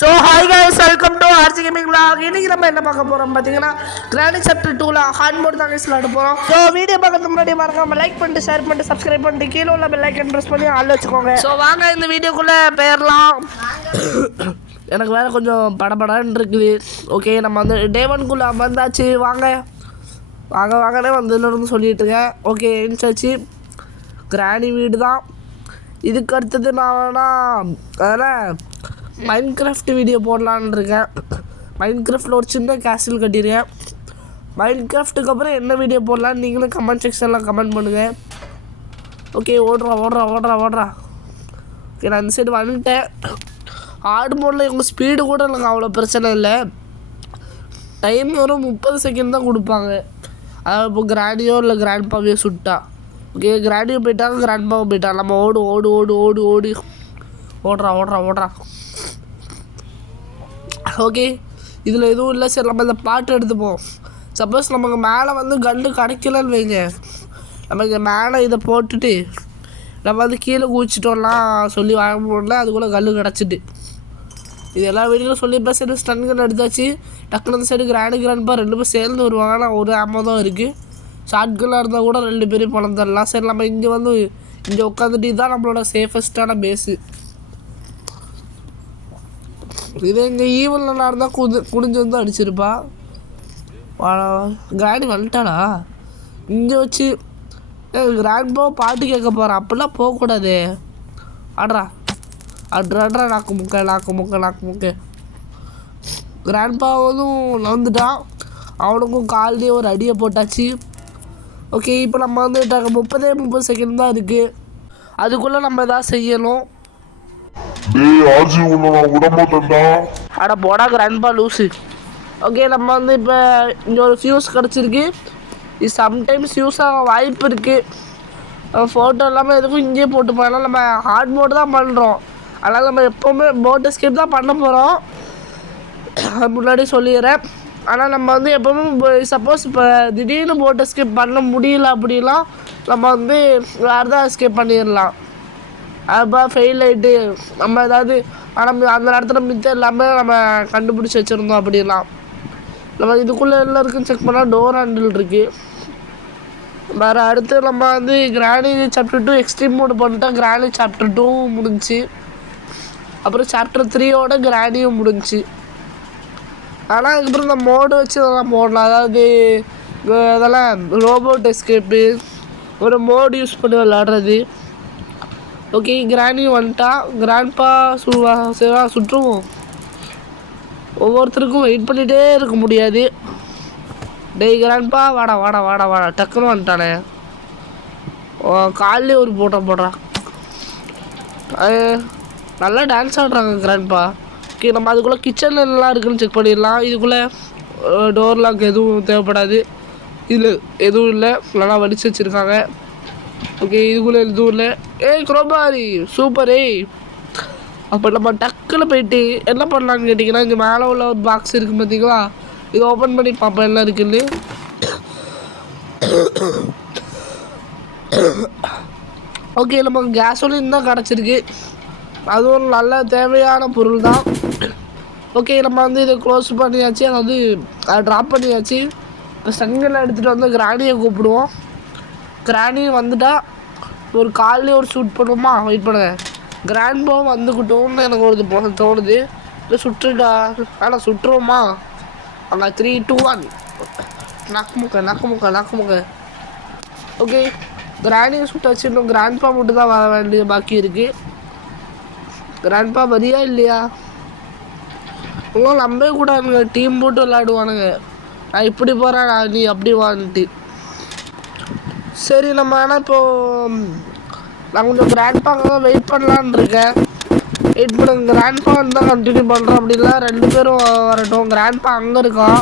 So hi guys, welcome to RG gaming vlog. இன்னைக்கு நம்ம என்ன பார்க்க போகிறோம் பார்த்தீங்கன்னா, கிராண்ட் சாப்டர் 2ல ஹார்ட் மோட் தான் கைஸ் விளையாட போகிறோம். ஸோ வீடியோ பார்க்கறதுக்கு முன்னாடி மறக்காம லைக் பண்ணிட்டு ஷேர் பண்ணிட்டு சப்ஸ்கிரைப் பண்ணிட்டு கீழே உள்ள பெல் ஐக்கன் ப்ரெஸ் பண்ணி ஆல் வச்சுக்கோங்க. ஸோ வாங்க இந்த வீடியோக்குள்ளே போயிடலாம். எனக்கு வேறு கொஞ்சம் படபடன்னு இருக்குது. ஓகே, நம்ம வந்து டே 1குள்ளே வந்தாச்சு. வாங்கனே வந்துன்னு சொல்லிட்டு இருக்கேன். ஓகே, இருந்துச்சாச்சு. கிராணி வீடு தான். இதுக்கு அடுத்தது நான் வேணால் அதில் மைன்கிராஃப்ட் வீடியோ போடலான்னு இருக்கேன். மைன்கிராஃப்டில் ஒரு சின்ன கேஸ்டில் கட்டியிருக்கேன். மைன்கிராஃப்ட்டுக்கு அப்புறம் என்ன வீடியோ போடலான்னு நீங்களும் கமெண்ட் செக்ஷனில் கமெண்ட் பண்ணுங்கள். ஓகே, ஓடுறா. ஓகே, நான் இந்த சைடு வந்துட்டேன். ஆடு மோடில் இவங்க ஸ்பீடு கூட எனக்கு அவ்வளோ பிரச்சனை இல்லை. டைம் வரும் 30 செகண்ட் தான் கொடுப்பாங்க. அதாவது இப்போ கிராண்டியோ இல்லை கிராண்ட்பாவையோ சுட்டா. ஓகே, கிராண்டியோ போயிட்டாங்க, கிராண்ட்பாவும் போயிட்டாங்க. நம்ம ஓடு ஓடுறா. ஓகே, இதில் எதுவும் இல்லை. சரி, நம்ம இந்த பாட்டு எடுத்துப்போம். சப்போஸ் நமக்கு மேலே வந்து கண்டு கிடைக்கலன்னு வைங்க, நம்ம இங்கே மேலே இதை போட்டுட்டு நம்ம வந்து கீழே குதிச்சிட்டோம்லாம் சொல்லி வாங்க முடியல. அதுக்குள்ளே கல் கிடச்சிட்டு இது எல்லா வீடியோவும் சொல்லியிருப்பேன். சரி, ஸ்டன் கன் எடுத்தாச்சு. டக்குனு அந்த சைடு கிராண்ட்பா 2 பேரும் சேர்ந்து வருவாங்க. ஆனால் ஒரு ஆமோ தான் இருக்குது. ஷார்ட் கன்னாக இருந்தால் கூட 2 பேரும் பணம் தரலாம். சரி, நம்ம இங்கே உட்காந்துட்டு தான் நம்மளோட சேஃபஸ்ட்டான பேஸு. இது எங்கள் ஈவனில் இருந்தால் குடிஞ்சு வந்து அடிச்சிருப்பா. கிராண்டி வந்துட்டாளா? இங்கே வச்சு கிராண்ட்பா பாட்டு கேட்க போகிறேன். அப்படிலாம் போகக்கூடாது. ஆட்ரா நாக்கு முக்க. கிராண்ட்பா வந்துட்டான். அவனுக்கும் கால்லேயே ஒரு அடியை போட்டாச்சு. ஓகே, இப்போ நம்ம வந்து 30 செகண்ட் தான் இருக்குது. அதுக்குள்ளே நம்ம எதாவது செய்யணும். அட போடா கிராண்ட்பா லூஸு. ஓகே, நம்ம வந்து இப்போ இங்கே ஒரு ஃபியூஸ் கிடச்சிருக்கு. இது சம்டைம்ஸ் யூஸ் ஆக வாய்ப்பு இருக்குது. ஃபோட்டோ இல்லாமல் எதுக்கும் இங்கேயே போட்டு போனால் நம்ம ஹார்ட் மோட் தான் பண்ணுறோம். அதனால் நம்ம எப்போவுமே போட் எஸ்கேப் தான் பண்ண போகிறோம், முன்னாடி சொல்லிடுறேன். ஆனால் நம்ம வந்து எப்போவுமே சப்போஸ் இப்போ திடீர்னு போட் எஸ்கேப் பண்ண முடியல அப்படிலாம் நம்ம வந்து வேறு தான் எஸ்கேப் பண்ணிடலாம். அப்போ ஃபெயில் ஆகிட்டு நம்ம ஏதாவது நம்ம அந்த நேரத்தில் மித்த இல்லாமல் நம்ம கண்டுபிடிச்சி வச்சுருந்தோம் அப்படிலாம். நம்ம இதுக்குள்ளே எல்லாம் இருக்குன்னு செக் பண்ணால் டோர் ஹேண்டில் இருக்குது. வேறு அடுத்து நம்ம வந்து கிராணி சாப்டர் 2 எக்ஸ்ட்ரீம் மோடு பண்ணிட்டோம். கிராணி சாப்டர் 2 முடிஞ்சு. அப்புறம் சாப்டர் 3யோட கிராணியும் முடிஞ்சு. ஆனால் அதுக்கப்புறம் இந்த மோடு வச்சு இதெல்லாம் போடலாம். அதாவது அதெல்லாம் ரோபோட் எஸ்கேப்பு ஒரு மோடு யூஸ் பண்ணி விளாடுறது. ஓகே, கிராணி வந்துட்டா. கிராண்ட்பா சுற்றுவோம். ஒவ்வொருத்தருக்கும் வெயிட் பண்ணிகிட்டே இருக்க முடியாது. டேய் கிராண்ட்பா வாடா. டக்குன்னு வந்துட்டானே. காலையே ஒரு போடுறான். நல்லா டான்ஸ் ஆடுறாங்க கிராண்ட்பா. ஓகே, நம்ம அதுக்குள்ளே கிச்சன் எல்லாம் இருக்குதுன்னு செக் பண்ணிடலாம். இதுக்குள்ளே டோர் லாக் எதுவும் தேவைப்படாது. இதில் எதுவும் இல்லை, நல்லா வடித்து வச்சுருக்காங்க. ஓகே, இதுக்குள்ளே எதுவும் இல்லை. குரோபாரி சூப்பர். அப்போ நம்ம டக்குன்னு போயிட்டு என்ன பண்ணலான்னு கேட்டிங்கன்னா, இங்கே மேலே உள்ள ஒரு பாக்ஸ் இருக்குது பார்த்தீங்களா, இது ஓப்பன் பண்ணி பார்ப்போம் என்ன இருக்குன்னு. ஓகே, நமக்கு கேஸோலின் தான் கிடச்சிருக்கு. அதுவும் நல்ல தேவையான பொருள் தான். ஓகே, நம்ம வந்து இதை க்ளோஸ் பண்ணியாச்சு, அதாவது ட்ராப் பண்ணியாச்சு. இப்போ சங்கெல்லாம் எடுத்துகிட்டு வந்து கிராணியை கூப்பிடுவோம். கிராணியும் வந்துட்டா ஒரு காலையே ஒரு ஷூட் பண்ணுவோமா? வெயிட் பண்ணுங்க. கிராண்ட்பாவும் வந்துக்கிட்டோம்னு எனக்கு ஒரு தோணுது. இல்லை சுட்டுடா. ஆனால் சுட்டுருவோமா? அங்கே 3, 2, 1 நக்கு முக்க. ஓகே, கிராணியை சுட்டாச்சு. இன்னும் கிராண்ட்பா மட்டும் தான் வர வேண்டிய பாக்கி இருக்குது. கிராண்ட்பா வரியா இல்லையா? உங்களால் நம்பவே கூட எனக்கு டீம் போட்டு விளாடுவானுங்க. நான் இப்படி போகிறேன், நீ அப்படி வான்ட்டு. சரி, நம்ம ஆனால் இப்போது நான் கொஞ்சம் கிராண்ட்பாங்க தான் வெயிட் பண்ணலான்னு இருக்கேன். வெயிட் பண்ணுங்க. கிராண்ட்பா தான் கண்டினியூ பண்ணுறோம். அப்படின்னா 2 பேரும் வரட்டும். கிராண்ட்பா அங்கே இருக்கான்.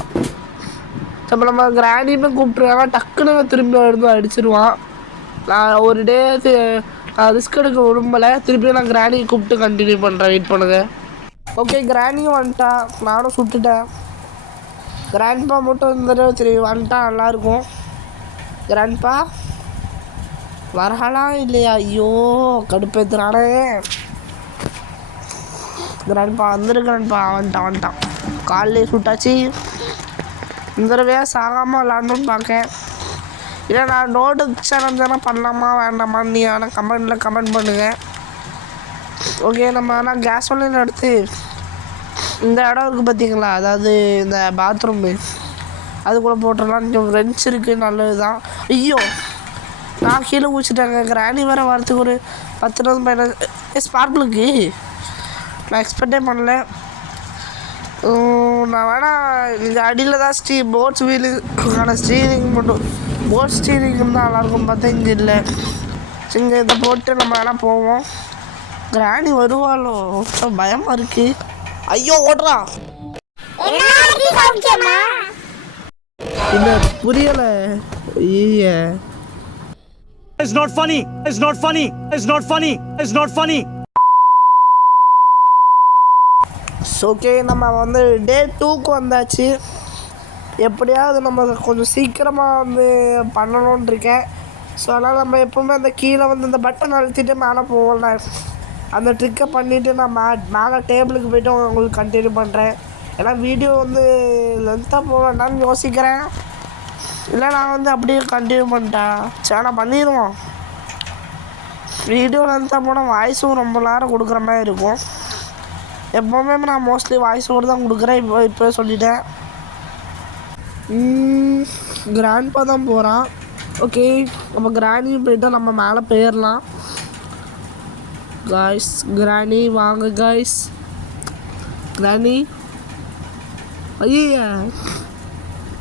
இப்போ நம்ம கிராண்டியுமே கூப்பிட்ருக்காங்க. டக்குன்னு திரும்பி எடுத்து அடிச்சிருவான். நான் ஒரு டே ரிஸ்க் எடுக்க விரும்பலை. திருப்பி நான் கிராண்டியை கூப்பிட்டு கண்டினியூ பண்ணுறேன். வெயிட் பண்ணுங்க. ஓகே, கிராண்டியும் வந்துட்டா. நானும் சுட்டுட்டேன். கிராண்ட்பா மட்டும் இந்த சரி வந்துட்டா நல்லாயிருக்கும். கிராண்ட்பா வரலாம் இல்லையா? ஐயோ கடுப்பேத்துறானே. கிராண்ட்பா வந்துருக்கிறான்ப்பா, வந்துட்டான். காலையிலே சுட்டாச்சு. இந்த தடவையா சாகாமல் விளாடணுன்னு பார்க்கேன். இல்லை நான் நோட்டு சேலஞ்ச் தானே பண்ணலாமா வேண்டாமான்னு நீ ஆனால் கமெண்ட் பண்ணுங்கள். ஓகே, நம்ம ஆனால் கேஸ் ஒன்லைன் எடுத்து இந்த இடம் இருக்குது பார்த்தீங்களா, அதாவது இந்த பாத்ரூமு அதுக்குள்ளே போட்டுடலாம். கொஞ்சம் ரென்ச் இருக்குது, நல்லது தான். ஐயோ, நான் கீழே குடிச்சிட்டாங்க. கிராணி வேறு வரத்துக்கு ஒரு 10-15 ஸ்பார்க்கிளுக்கு நான் எக்ஸ்பெக்டே பண்ணல. நான் வேணா இந்த அடியில் தான் போட் வீலுக்கான ஸ்டீரிங் மட்டும் போட் ஸ்டீரிங் தான் நல்லாயிருக்கும் பார்த்தா இங்கே இல்லை. இங்கே இதை போட்டு நம்ம வேணால் போவோம். கிராணி வருவாளோ பயமாக இருக்குது. ஐயோ ஓடுறா, இல்லை புரியலை. ஐய It's not funny. It's not funny. It's not funny. It's not funny. Okay, நம்ம வந்து டே 2க்கு வந்தாச்சு. எப்படியாவது நம்ம கொஞ்சம் சீக்கிரமாக வந்து பண்ணணும்னு இருக்கேன். ஸோ அதனால் நம்ம எப்போவுமே அந்த கீழே வந்து இந்த பட்டன் அழுத்திட்டு மேலே போகல. அந்த ட்ரிக்கை பண்ணிவிட்டு நான் மேலே டேபிளுக்கு போய்ட்டு உங்களுக்கு கண்டினியூ பண்ணுறேன். ஏன்னா வீடியோ வந்து லென்த்தாக போக வேண்டாம்னு யோசிக்கிறேன். இல்லை நான் வந்து அப்படியே கண்டினியூ பண்ணிட்டேன். சரி நான் பண்ணிடுவோம். வீடியோ லென்த்தாக போனால் வாய்ஸும் ரொம்ப நேரம் கொடுக்குற மாதிரி இருக்கும். எப்போவுமே நான் மோஸ்ட்லி வாய்ஸ் ஓவர் தான் கொடுக்குறேன். இப்போ சொல்லிட்டேன். கிராண்ட்பா தான் போகிறான். ஓகே, நம்ம கிராணியும் போய்ட்டு நம்ம மேலே போயிடலாம். காய்ஸ், கிராணி வாங்க காய்ஸ். கிராணி, ஐயா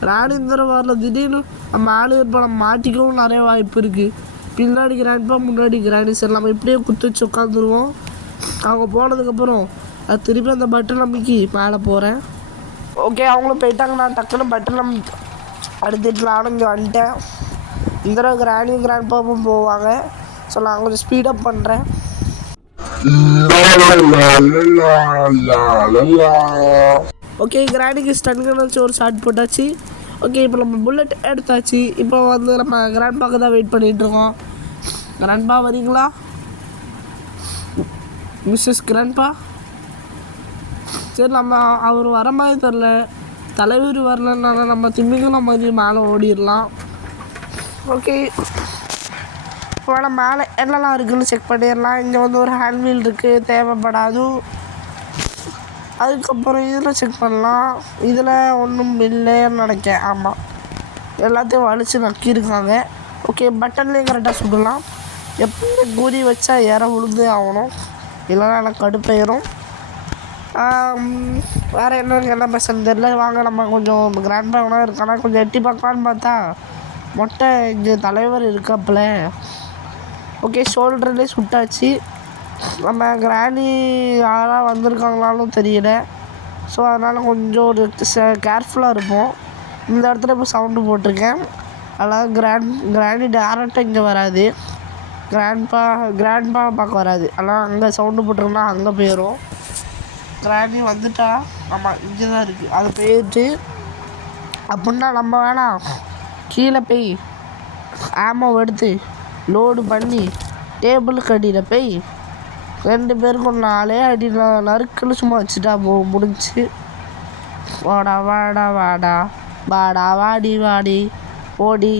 கிராணி இந்த வரல. திடீர்னு நம்ம ஆளு இருப்போம், நம்ம மாட்டிக்கவும் நிறைய வாய்ப்பு இருக்குது. பின்னாடி கிராண்ட்பா, முன்னாடி கிராணி. சரி நம்ம இப்படியே குத்து வச்சு உட்காந்துருவோம். அவங்க போனதுக்கப்புறம் அது திருப்பி அந்த பட்டன் நம்பிக்கை மேலே போகிறேன். ஓகே, அவங்களும் போயிட்டாங்க. நான் டக்குன்னு பட்டன் அடுத்துட்டு நானும் இங்கே வந்துட்டேன். இந்த தடவை கிராணியும் கிராண்ட்பாவும் போவாங்க. ஸோ நான் கொஞ்சம் ஸ்பீடப் பண்ணுறேன். ஓகே, கிராண்டிக்கு ஸ்டன் கன் வச்சு ஒரு ஷாட் போட்டாச்சு. ஓகே, இப்போ நம்ம புல்லட் எடுத்தாச்சு. இப்போ வந்து நம்ம கிராண்ட்பாக்கு தான் வெயிட் பண்ணிகிட்ருக்கோம். கிராண்ட்பா வரீங்களா? Mrs grandpa. சரி, நம்ம அவர் வர மாதிரி தெரில. தலைவர் வரலனால நம்ம திமிங்கலம் மாதிரி மேலே ஓடிடலாம். ஓகே, இப்போ மேலே என்னெல்லாம் இருக்குதுன்னு செக் பண்ணிடலாம். இங்கே வந்து ஒரு ஹேண்ட் வீல் இருக்குது, தேவைப்படாது. அதுக்கப்புறம் இதில் செக் பண்ணலாம். இதில் ஒன்றும் இல்லைன்னு நினைக்கிறேன். ஆமாம், எல்லாத்தையும் வலித்து நக்கியிருக்காங்க. ஓகே, பட்டன்லேயும் கரெக்டாக சுடலாம். எப்பவுமே குறி வச்சா ஏற விழுந்து ஆகணும், இல்லைன்னா எனக்கு கடுப்பாயிரும். வேறு என்ன பேசுறது தெரியல. வாங்க நம்ம கொஞ்சம் கிராண்ட்பா வேணா இருக்கானா கொஞ்சம் எட்டி பார்க்கலான்னு பார்த்தா மொட்டை இங்கே தலைவர் இருக்காப்புல. ஓகே, ஷோல்டர்லேயே சுட்டாச்சு. நம்ம கிராணி யாராக வந்திருக்காங்களாலும் தெரியல. ஸோ அதனால் கொஞ்சம் ஒரு கேர்ஃபுல்லாக இருப்போம். இந்த இடத்துல இப்போ சவுண்டு போட்டிருக்கேன். அதனால் கிராணி டேரெக்டாக இங்கே வராது. கிராண்ட்பா பார்க்க வராது. ஆனால் அங்கே சவுண்டு போட்டிருக்கோம்னா அங்கே போயிடும். கிராணி வந்துட்டா ஆமாம் இங்கே தான் இருக்குது. அது போயிட்டு அப்படின்னா நம்ம வேணாம் கீழே போய் ஆமோ எடுத்து லோடு பண்ணி டேபிளுக்கு அடியில் போய் 2 பேருக்கும் 4 அடியில் நறுக்குன்னு சும்மா வச்சுட்டா முடிஞ்சு. வாடா வாடா வாடா வாடா வாடி வாடி ஓடி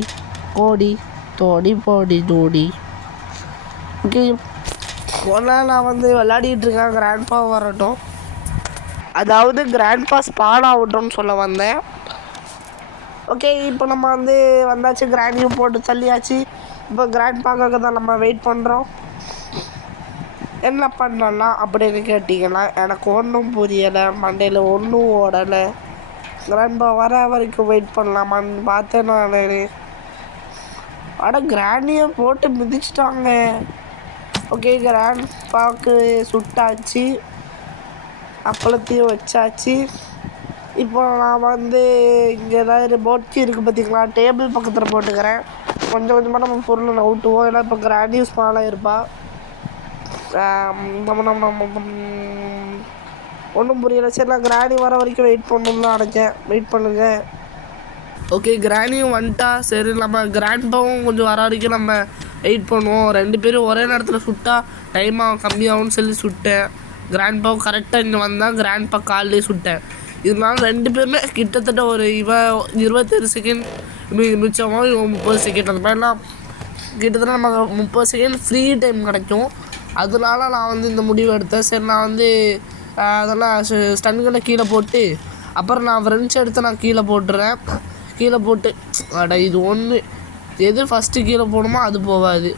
கோடி தோடி போடி தோடி. ஓகே, ஒன்றா நான் வந்து விளையாடிட்டுருக்கேன். கிராண்ட்பா வரட்டும், அதாவது கிராண்ட்பா ஸ்பான் ஆகட்டும்னு சொல்ல வந்தேன். ஓகே, இப்போ நம்ம வந்து வந்தாச்சு. கிராண்டியும் போட்டு தள்ளியாச்சு. இப்போ கிராண்ட்பாக்காக தான் நம்ம வெயிட் பண்ணுறோம். என்ன பண்ணலாம் அப்படின்னு கேட்டிங்கன்னா எனக்கு ஒன்றும் புரியலை, மண்டையில் ஒன்றும் ஓடலை. கிராண்ட்பா வர வரைக்கும் வெயிட் பண்ணலாமான்னு பார்த்தேன் நான். ஆனால் கிராண்டியை போட்டு மிதிச்சிட்டாங்க. ஓகே, கிராண்ட்பாக்கு சுட்டாச்சு, அப்பளத்தையும் வச்சாச்சு. இப்போ நான் வந்து இங்கே ஏதாவது போட்டி இருக்குது பார்த்தீங்களா, டேபிள் பக்கத்தில் போட்டுக்கிறேன். கொஞ்சம் கொஞ்சமாக நம்ம பொருளை நவுட்டுவோம். ஏன்னா இப்போ கிராண்டியும் ஸ்மாலாக இருப்பாள். ஒன்றும் புரியலை. சரி, நான் கிராணி வர வரைக்கும் வெயிட் பண்ணணும்னு தான் நினச்சேன். வெயிட் பண்ணுங்கள். ஓகே, கிராணியும் வந்துட்டா. சரி, நம்ம கிராண்ட்பாவும் கொஞ்சம் வர வரைக்கும் நம்ம வெயிட் பண்ணுவோம். 2 பேரும் ஒரே நேரத்தில் சுட்டா டைம் கம்மியாகும்னு சொல்லி சுட்டேன். கிராண்ட்பாவும் கரெக்டாக இங்கே வந்தால் கிராண்ட்பா கால்லேயே சுட்டேன். இதனால 2 பேருமே கிட்டத்தட்ட ஒரு 21 செகண்ட் மிச்சமாக 30 செகண்ட் அந்த மாதிரிலாம் கிட்டத்தட்ட நமக்கு 30 செகண்ட் ஃப்ரீ டைம் கிடைக்கும். அதனால நான் வந்து இந்த முடிவு எடுத்தேன். சரி நான் வந்து அதெல்லாம் ஸ்டன்களை கீழே போட்டு அப்புறம் நான் ஃப்ரெண்ட்ஸ் எடுத்து நான் கீழே போட்டுறேன். கீழே போட்டு இது ஒன்று எது ஃபஸ்ட்டு கீழே போகணுமோ அது போகாது,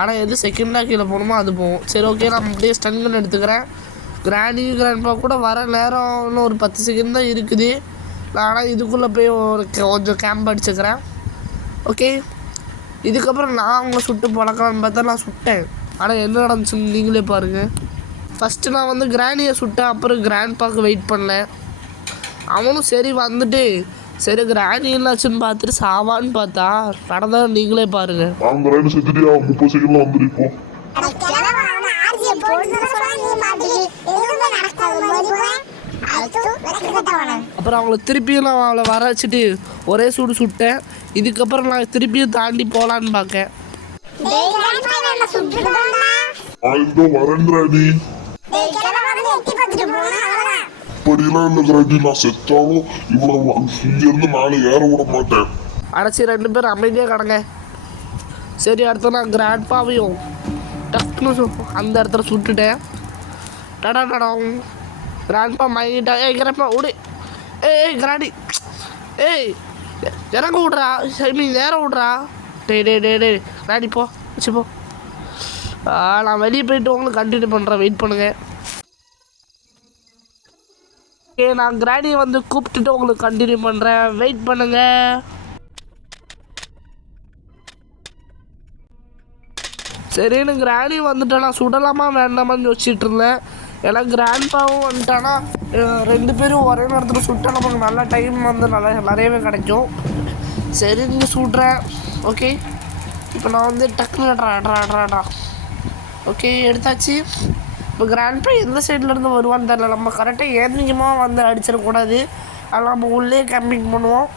ஆனால் எது செகண்டாக கீழே போகணுமோ அது போகும். சரி ஓகே நான் அப்படியே ஸ்டன்கள் எடுத்துக்கிறேன். கிராண்ட்பா கூட வர நேரம் இன்னும் ஒரு 10 செகண்ட் தான் இருக்குது. ஆனால் இதுக்குள்ளே போய் கொஞ்சம் கேம்ப் அடிச்சுக்கிறேன். ஓகே இதுக்கப்புறம் நான் அவங்கள சுட்டு பழக்கலான்னு பார்த்தா நான் சுட்டேன். ஆனால் என்ன நடந்துச்சுன்னு நீங்களே பாருங்கள். ஃபஸ்ட்டு நான் வந்து கிராண்டியை சுட்டேன். அப்புறம் கிராண்ட்பாக்கு வெயிட் பண்ணேன். அவனும் சரி வந்துட்டு சரி கிராண்டி என்னாச்சுன்னு பார்த்துட்டு சாவான்னு பார்த்தா நடந்தா நீங்களே பாருங்கள். அப்புறம் அவங்கள திருப்பியும் நான் அவளை வர வச்சுட்டு ஒரே சுட்டேன். இதுக்கப்புறம் நான் திருப்பியும் தாண்டி போகலான்னு பார்க்கேன். அடைச்சி 2 பேரும் அமைதியாக கிடங்க. சரி அடுத்த நான் கிராண்ட்பாவையும் டக்குன்னு அந்த இடத்துல சுட்டுட்டேன். கிராண்ட்பா மயங்கிட்டா. கிராண்ட்பா விடு. கிராண்டி இறங்க விட்றா, நேரம் விட்றா. டே கிராண்டி போ வச்சு போ. நான் வெளியே போயிட்டு உங்களுக்கு கண்டினியூ பண்ணுறேன், வெயிட் பண்ணுங்கள். ஓகே நான் கிராண்டியை வந்து கூப்பிட்டுட்டு உங்களுக்கு கண்டினியூ பண்ணுறேன், வெயிட் பண்ணுங்கள். சரின்னு கிராண்டி வந்துட்டேன். நான் சுடலாமா வேண்டாமான்னு யோசிச்சுட்டு இருந்தேன். ஏன்னா கிராண்ட்பாவும் வந்துட்டானா 2 பேரும் ஒரே நேரத்தில் சுட்டால் நமக்கு நல்ல டைம் வந்து நிறையவே கிடைக்கும். சரி நீங்கள் சுடுறேன். ஓகே இப்போ நான் வந்து டக்குன்னு ட்ரா ஓகே எடுத்தாச்சு. இப்போ கிராண்ட்பா எந்த சைட்லேருந்து வருவான்னு தெரியல. நம்ம கரெக்டாக ஏந்திரியமாக வந்து அடிச்சிடக்கூடாது. அதில் நம்ம உள்ளே கேம்பிங் பண்ணுவோம்.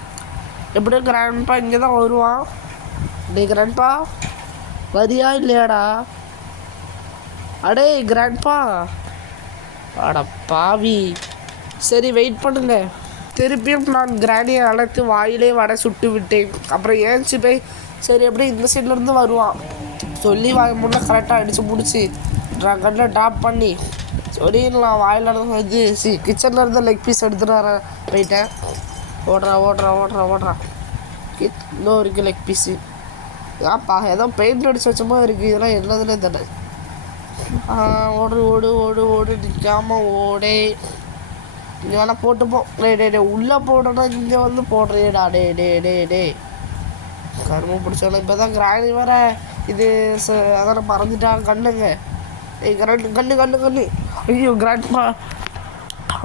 எப்படியோ கிராண்ட்பா இங்கே தான் வருவான். டே கிராண்ட்பா வரியா இல்லையாடா? அடே கிராண்ட்பா அட பாவி. சரி வெயிட் பண்ணுங்க. திருப்பியும் நான் கிராண்டியை அழைத்து வாயிலே வடை சுட்டு விட்டேன். அப்புறம் ஏஞ்சி போய் சரி எப்படி இந்த சைட்லேருந்து வருவான் சொல்லி முன்னே கரெக்டாக அடித்து முடிச்சு கண்ணில் ட்ராப் பண்ணி சொல்லி நான் வாயில் இது கிச்சனில் இருந்து லெக் பீஸ் எடுத்துகிட்டு வர போயிட்டேன். ஓடுறா இன்னும் இருக்குது லெக் பீஸு. ஏன்ப்பா ஏதோ பெயிண்ட் அடிச்சு வச்சமா இருக்குது. இதெல்லாம் என்னதுன்னே தெரியல. ஓடு நிற்காம ஓடே. இங்கே வேணால் போட்டுப்போம். டே உள்ளே போடணும், இங்கே வந்து போடுறேடா. டே கரும்பு பிடிச்சோம். இப்போ தான் கிராண்டி வேற இது அதான் மறந்துட்டான். கண்ணுங்க கண்ணு. ஐயோ கிராண்ட்பா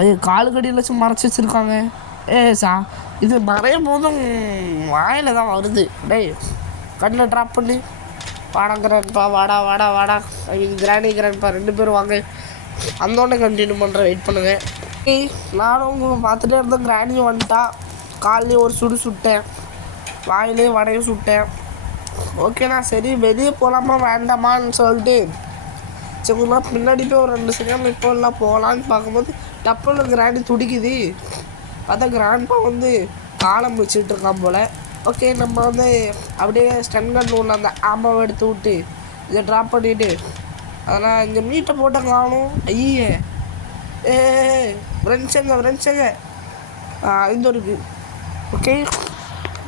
ஐயோ காலு கடியில் வச்சு மறைச்சி வச்சுருக்காங்க. இது மறையும் போதும் வாயில் தான் வருது. கண்ணில் ட்ராப் பண்ணி வாடா கிராண்ட்பா வாடா. கிராண்டி கிராண்ட்பா 2 பேரும் வாங்க. அந்தோடனே கண்டினியூ பண்ணுறேன், வெயிட் பண்ணுங்க. நானும் உங்க பார்த்துட்டே இருந்தேன். கிராண்டியும் வந்துட்டா. காலையிலேயே ஒரு சுட்டேன், வாயிலே வடையும் சுட்டேன். ஓகேண்ணா சரி வெளியே போகலாமா வேண்டாமான்னு சொல்லிட்டு சரிங்களா பின்னாடி போய் ஒரு 2 செகண்ட் இப்போ எல்லாம் போகலான்னு பார்க்கும்போது டப்புன்னு கிராண்டி துடிக்குது. பார்த்தா கிராண்ட்பா வந்து காலம் வச்சுட்டு இருக்கான் போல். ஓகே நம்ம வந்து அப்படியே ஸ்டன்கன் ஒன்று அந்த ஆமாவை எடுத்து விட்டு இதை ட்ராப் பண்ணிவிட்டு அதெல்லாம் இங்கே மீட்டை போட்ட காணும். ஐயே ஃப்ரெண்ட்ஸுங்க இது இருக்குது. ஓகே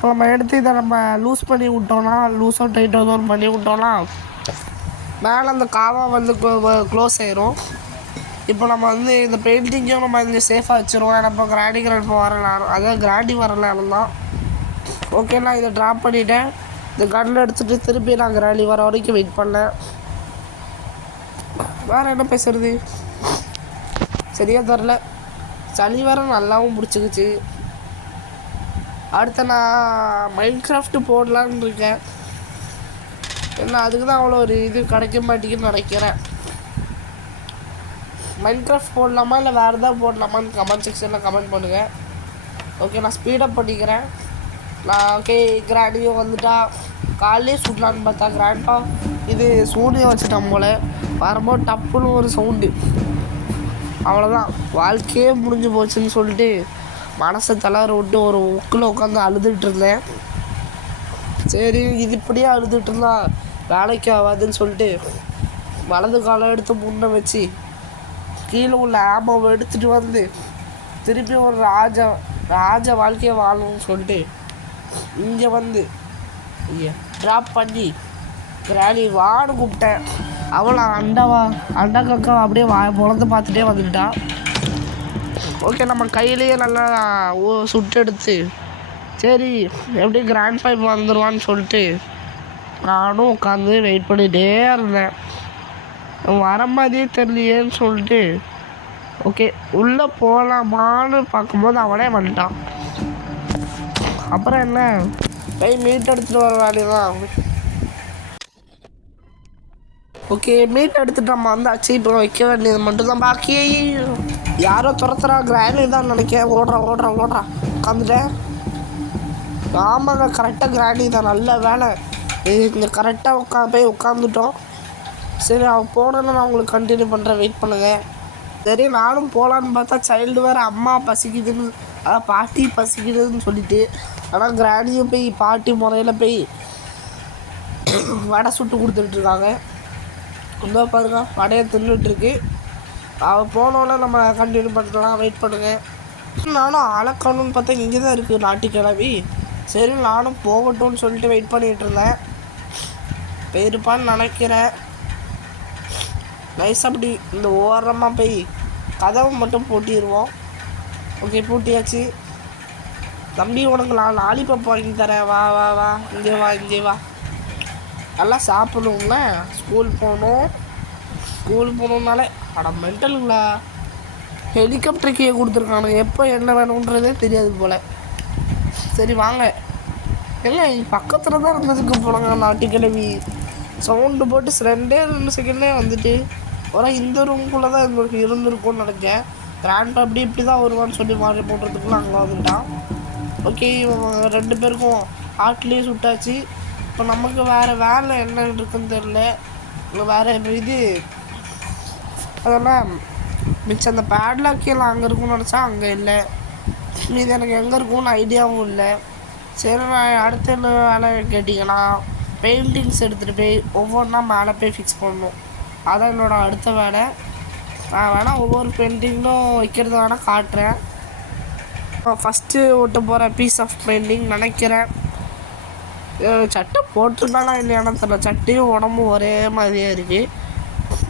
நம்ம எடுத்து இதை நம்ம லூஸ் பண்ணி விட்டோம்னா லூஸோ டைட்டோ பண்ணி விட்டோம்னா மேலே அந்த காவா வந்து க்ளோஸ் ஆயிரும். இப்போ நம்ம வந்து இந்த பெயிண்டிங்கும் நம்ம இங்கே சேஃபாக வச்சுருவோம். ஏன்னா இப்போ கிராண்டி வரலாம், அதான் கிராண்டி வரலாம் தான். ஓகே நான் இதை ட்ராப் பண்ணிவிட்டேன். இந்த கன்னில் எடுத்துகிட்டு திருப்பி நான் கிராண்டி வர வரைக்கும் வெயிட் பண்ணேன். வேறு என்ன பேசுறது சரியாக தரல. சளி வேறு நல்லாவும் பிடிச்சிக்கிச்சு. அடுத்த நான் மைன்கிராஃப்ட் போடலான்னு இருக்கேன். ஏன்னா அதுக்கு தான் அவ்வளோ ஒரு இது கிடைக்க மாட்டேங்குன்னு நினைக்கிறேன். மைன்கிராஃப்ட் போடலாமா இல்லை வேறு எதாவது போடலாமான்னு கமெண்ட் செக்ஷனில் கமெண்ட் பண்ணுங்கள். ஓகே நான் ஸ்பீடப் பண்ணிக்கிறேன். நான் ஓகே கிராண்டியும் வந்துட்டா. காலையே சுடலான்னு பார்த்தா கிராண்ட்பா இது சூனியம் வச்சுட்டான் போல். வரும்போது டப்புன்னு ஒரு சவுண்டு அவ்வளோதான், வாழ்க்கையே முடிஞ்சு போச்சுன்னு சொல்லிட்டு மனசை தளர விட்டு ஒரு உக்கில் உட்காந்து அழுதுகிட்டு இருந்தேன். சரி இது இப்படியே அழுதுகிட்டு இருந்தா வேலைக்கு ஆகாதுன்னு சொல்லிட்டு வலது காலம் எடுத்து முன்ன வச்சு கீழே உள்ள ஆமாவை எடுத்துகிட்டு வந்து திருப்பி ஒரு ராஜ வாழ்க்கையை வாழணும்னு சொல்லிட்டு இங்கே வந்து ட்ராப் பண்ணி கிராணி வான்னு கூப்பிட்டேன். அவளை அண்டா கக்கா அப்படியே பொழந்து பார்த்துட்டே வந்துக்கிட்டா. ஓகே, நம்ம கையிலேயே நல்லா சுட்டு எடுத்து சரி எப்படி கிராண்ட் பைப் வந்துடுவான்னு சொல்லிட்டு நானும் உட்காந்து வெயிட் பண்ணிகிட்டே இருந்தேன். வர மாதிரியே தெரியலையேன்னு சொல்லிட்டு ஓகே உள்ளே போகலாமான்னு பார்க்கும்போது அவனே வந்துட்டான். அப்புறம் என்ன போய் மீட் எடுத்துகிட்டு வர வேலையதான். ஓகே, மீட் எடுத்துகிட்டு நம்ம வந்தாச்சு. இப்போ வைக்க வேண்டியது மட்டும்தான் பாக்கி. யாரோ துரத்துறா, கிராணி தான் நினைக்கிறேன். ஓடுறான் உட்காந்துட்டேன். ஆமாங்க, கரெக்டாக கிராணி தான். நல்ல வேலை இங்கே கரெக்டாக போய் உட்காந்துட்டோம். சரி அவன் போனோன்னு நான் உங்களுக்கு கண்டினியூ பண்ணுறேன், வெயிட் பண்ணுங்கள். சரி நானும் போகலான்னு பார்த்தா சைல்டு வேறு அம்மா பசிக்குதுன்னு பாட்டி பசிக்குதுன்னு சொல்லிட்டு, ஆனால் கிராணியும் போய் பாட்டி முறையில் போய் வடை சுட்டு கொடுத்துட்ருக்காங்க. இந்த பாருங்க வடையை தின்னுட்டுருக்கு. அவள் போனோன்னே நம்ம கண்டினியூ பண்ணலாம், வெயிட் பண்ணுங்கள். நானும் அளக்கணும்னு பார்த்தா இங்கே தான் இருக்குது நாட்டுக்கிழவி. சரி நானும் போகட்டும்னு சொல்லிட்டு வெயிட் பண்ணிகிட்டு இருந்தேன். போயிருப்பான்னு நினைக்கிறேன். நைஸ் அப்படி இந்த ஓரமாக போய் கதவை மட்டும் பூட்டிடுவோம். ஓகே, பூட்டியாச்சு. தம்பி உனக்கு நான் லாலிபப் வாங்கி தரேன், வா வா வா இங்கே வா. நல்லா சாப்பிடணுங்கள. ஸ்கூல் போகணுன்னாலே மென்டலுங்களா. ஹெலிகாப்டர் கீழே கொடுத்துருக்கானு, எப்போ என்ன வேணுன்றதே தெரியாது போல். சரி வாங்க. இல்லை பக்கத்தில் தான் இருந்ததுக்கு போனாங்க நாட்டுக்கிழவி. சவுண்டு போட்டு 2 செகண்ட்லேயே வந்துட்டு இந்த ரூம்குள்ளே தான் இருந்திருக்கும்னு நினைக்கிறேன். கிராண்ட் இப்படி தான் வருவான்னு சொல்லி மாறி போடுறதுக்குள்ள அங்கே வந்துட்டான். ஓகே, 2 பேருக்கும் ஆட்லேயே சுட்டாச்சு. இப்போ நமக்கு வேறு வேலை என்ன இருக்குன்னு தெரில. வேறு இது அதெல்லாம் மிச்சம் அந்த பேட்லாக்கெல்லாம் அங்கே இருக்கும்னு நினச்சா அங்கே இல்லை. இது எனக்கு எங்கே இருக்கும்னு ஐடியாவும் இல்லை. சரி நான் அடுத்த என்ன வேலை கேட்டிங்கன்னா பெயிண்டிங்ஸ் எடுத்துகிட்டு போய் ஒவ்வொன்றா மேலே போய் ஃபிக்ஸ் பண்ணணும். அதான் என்னோடய அடுத்த வேலை. நான் வேணால் ஒவ்வொரு பெயிண்டிங்கும் வைக்கிறது வேணால் காட்டுறேன். ஃபஸ்ட்டு ஓட்ட போகிற பீஸ் ஆஃப் பெயிண்டிங் நினைக்கிறேன். சட்டை போட்டிருந்தானா இல்லையானு தெரியல. சட்டையும் உடம்பும் ஒரே மாதிரியே இருக்குது.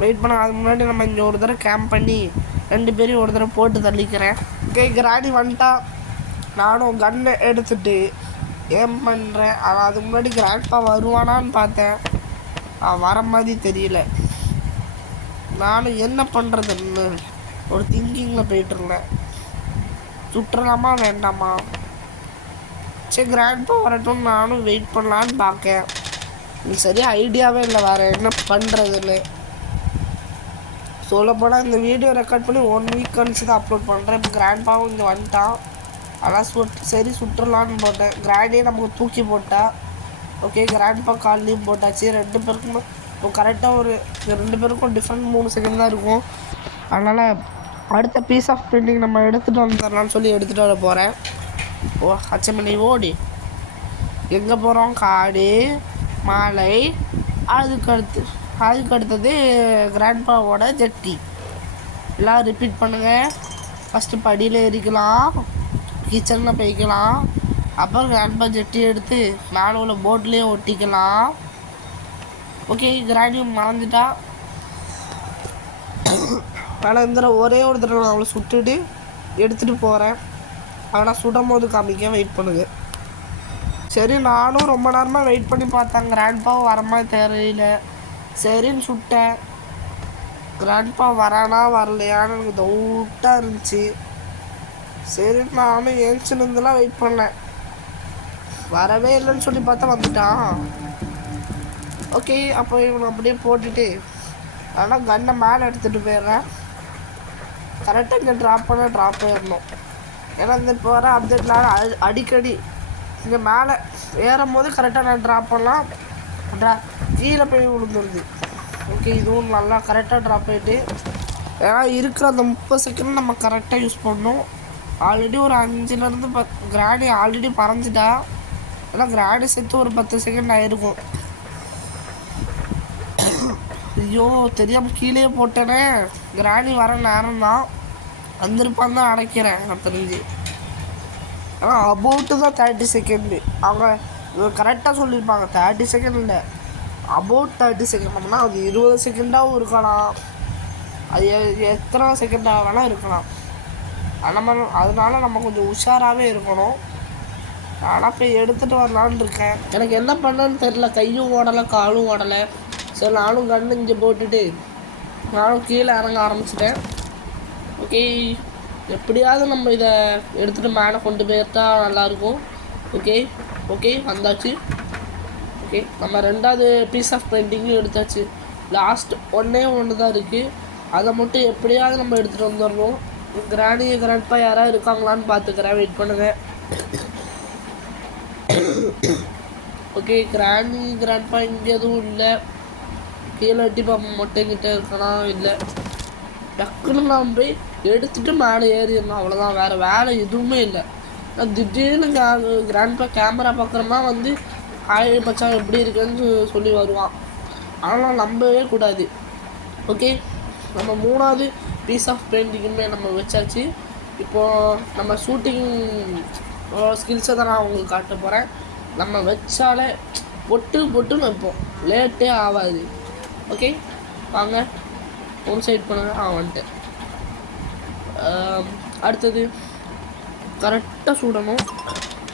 வெயிட் பண்ண. அதுக்கு முன்னாடி நம்ம இங்கே ஒரு தடவை கேம்ப் பண்ணி 2 பேரையும் ஒரு தடவை போட்டு தள்ளிக்கிறேன். கிராணி வந்துட்டா. நானும் கன்னை எடுத்துகிட்டு ஏம் பண்ணுறேன். ஆனால் அதுக்கு முன்னாடி கிராண்ட்பா வருவானான்னு பார்த்தேன். வர மாதிரி தெரியல. நானும் என்ன பண்ணுறதுன்னு ஒரு திங்கிங்கில் போயிட்டுருந்தேன். சுற்றலாமா வேண்டாமா? சரி கிராண்ட்பா வரட்டும், நானும் வெயிட் பண்ணலான்னு பார்க்கேன். சரியாக ஐடியாவே இல்லை வேறு என்ன பண்ணுறதுன்னு. சொல்லப்போனால் இந்த வீடியோ ரெக்கார்ட் பண்ணி 1 வீக் கழிச்சு தான் அப்லோட் பண்ணுறேன். இப்போ கிராண்ட்பாவும் இங்கே வந்துட்டான். ஆனால் சரி சுற்றலான்னு போட்டேன். கிராண்டியே நமக்கு தூக்கி போட்டா. ஓகே, கிராண்ட்பா கால்லையும் போட்டாச்சு. 2 பேருக்கும் இப்போ கரெக்டாக ஒரு 2 பேருக்கும் டிஃப்ரெண்ட் 3 செகண்ட் தான் இருக்கும். அதனால் அடுத்த பீஸ் ஆஃப் பெயிண்டிங் நம்ம எடுத்துகிட்டு வந்துடலான்னு சொல்லி எடுத்துகிட்டு வர போகிறேன். அச்சமணி ஓடி எங்கே போகிறோம்? காடு, மாலை, அதுக்கு அடுத்தது கிராண்ட்பாவோட ஜட்டி. எல்லாம் ரிப்பீட் பண்ணுங்கள். ஃபஸ்ட்டு படியில் ஏறிக்கலாம், கிச்சனில் போய்க்கலாம், அப்புறம் கிராண்ட்பா ஜட்டி எடுத்து மேலே உள்ள போட்லேயே ஒட்டிக்கலாம். ஓகே, கிராண்டியும் மறந்துட்டா. ஆனால் இந்த ஒரே ஒரு தடவை நான் அவளை சுட்டுட்டு எடுத்துகிட்டு போகிறேன். ஆனால் சுடும் போது காமிக்க வெயிட் பண்ணுங்க. சரி நானும் ரொம்ப நேரமாக வெயிட் பண்ணி பார்த்தேன். கிராண்ட்பாவும் வர மாதிரி தெரியல. சரின்னு சுட்டேன். கிராண்ட்பா வரானா வரலையான்னு எனக்கு டவுட்டாக இருந்துச்சு. சரி நானும் ஏன்ச்சிலேருந்துலாம் வெயிட் பண்ணேன். வரவே இல்லைன்னு சொல்லி பார்த்தா வந்துட்டான். ஓகே, அப்போ இவனை அப்படியே போட்டுட்டு ஆனால் கன்னை மேலே எடுத்துகிட்டு போயிடுறேன். கரெக்டாக இங்கே ட்ராப் ஆயிடணும். ஏன்னா இந்த இப்போ வர அப்டேட்னால அடிக்கடி இங்கே மேலே ஏறும் போது கரெக்டாக நான் ட்ராப் பண்ணலாம், கீழே போய் விழுந்துருது. ஓகே, இதுவும் நல்லா கரெக்டாக ட்ராப் ஆகிட்டு ஏன்னா இருக்கிற அந்த 30 செகண்ட் நம்ம கரெக்டாக யூஸ் பண்ணணும். ஆல்ரெடி ஒரு 5லேருந்து 10 கிராணி ஆல்ரெடி பறந்துட்டா, ஏன்னா கிராணி சேர்த்து ஒரு 10 செகண்ட் ஆகிருக்கும். ஐயோ தெரியாமல் கீழே போட்டேனே. கிராணி வர நேரம் தான் வந்திருப்பான்னு தான் அடைக்கிறேன் நான் தெரிஞ்சு. ஆனால் அபவுட்டு தான் 30 செகண்டு. அவங்க கரெக்டாக சொல்லியிருப்பாங்க 30 செகண்ட் இல்லை, அபவுட் 30 செகண்ட். அப்படின்னா அது 20 செகண்டாகவும் இருக்கலாம், அது எத்தனை செகண்டாக வேணால் இருக்கலாம். அதனால நம்ம கொஞ்சம் உஷாராகவே இருக்கணும். ஆனால் போய் எடுத்துகிட்டு வரலான்னு இருக்கேன். எனக்கு என்ன பண்ணேன்னு தெரில, கையும் ஓடலை காலும் ஓடலை. சரி நானும் கண்ணு இங்கே போட்டுட்டு நானும் கீழே இறங்க ஆரம்பிச்சிட்டேன். ஓகே, எப்படியாவது நம்ம இதை எடுத்துகிட்டு மேலே கொண்டு போயிட்டா நல்லாயிருக்கும். ஓகே ஓகே வந்தாச்சு. ஓகே, நம்ம 2வது பீஸ் ஆஃப் பெயிண்டிங்கும் எடுத்தாச்சு. லாஸ்ட் ஒன்றே தான் இருக்குது, அதை மட்டும் எப்படியாவது நம்ம எடுத்துகிட்டு வந்துடணும். கிராணி கிராண்ட்பா யாராவது இருக்காங்களான்னு பார்த்துக்கிறேன், வெயிட் பண்ணுங்கள். ஓகே, கிராணி கிராண்ட்பா இங்கே எதுவும் இல்லை. கீழே எட்டி பார்ப்போம், மொட்டைங்கிட்ட இருக்கலாம். இல்லை, டக்குன்னு நாம் போய் எடுத்துகிட்டு மேலே ஏறிடணும், அவ்வளோதான். வேறு வேலை எதுவுமே இல்லை. திடீர்னு கிராண்ட்பா கேமரா பார்க்குறோமா வந்து ஹாய் மச்சான் எப்படி இருக்குன்னு சொல்லி வருவான். ஆனால் நம்பவே கூடாது. ஓகே, நம்ம 3வது பீஸ் ஆஃப் பெயிண்டிங்குமே நம்ம வச்சாச்சு. இப்போது நம்ம ஷூட்டிங் ஸ்கில்ஸை தான் நான் உங்களுக்கு காட்ட போகிறேன். நம்ம வச்சாலே பொட்டுன்னு வைப்போம், லேட்டே ஆகாது. ஓகே வாங்க, ஒன் சைட் பண்ணுங்க. வந்துட்டு அடுத்தது கரெக்டாக சுடணும்.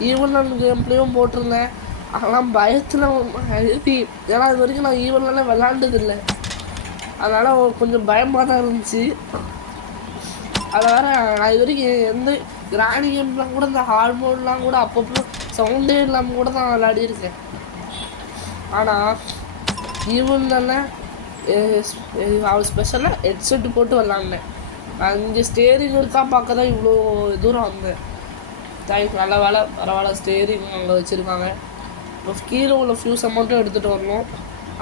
ஈவன் கேம்ப்லேயும் போட்டிருந்தேன், அதெல்லாம் பயத்தில் எழுதி, ஏன்னா இது வரைக்கும் நான் ஈவன்லாம் விளாண்டதில்லை, அதனால் கொஞ்சம் பயமாக தான் இருந்துச்சு. அதை வேறு நான் இது வரைக்கும் எந்த கிராணி கேம்லாம் கூட இந்த ஹார்மோன்லாம் கூட அப்பப்போ சவுண்டே இல்லாமல் கூட தான் விளையாடிருக்கேன். ஆனால் ஈவன்ல அவள் ஸ்பெஷலாக ஹெட்செட்டு போட்டு விளாண்டேன். நான் இங்கே ஸ்டேரிங் இருக்கா பார்க்க தான் இவ்வளோ தூரம் வந்தேன். தேங்க்ஸ், நல்ல வேலை, பரவாயில்ல. ஸ்டேரிங் அங்கே வச்சுருக்காங்க. இப்போ கீழே உள்ள ஃபியூஸை மட்டும் எடுத்துகிட்டு வரணும்,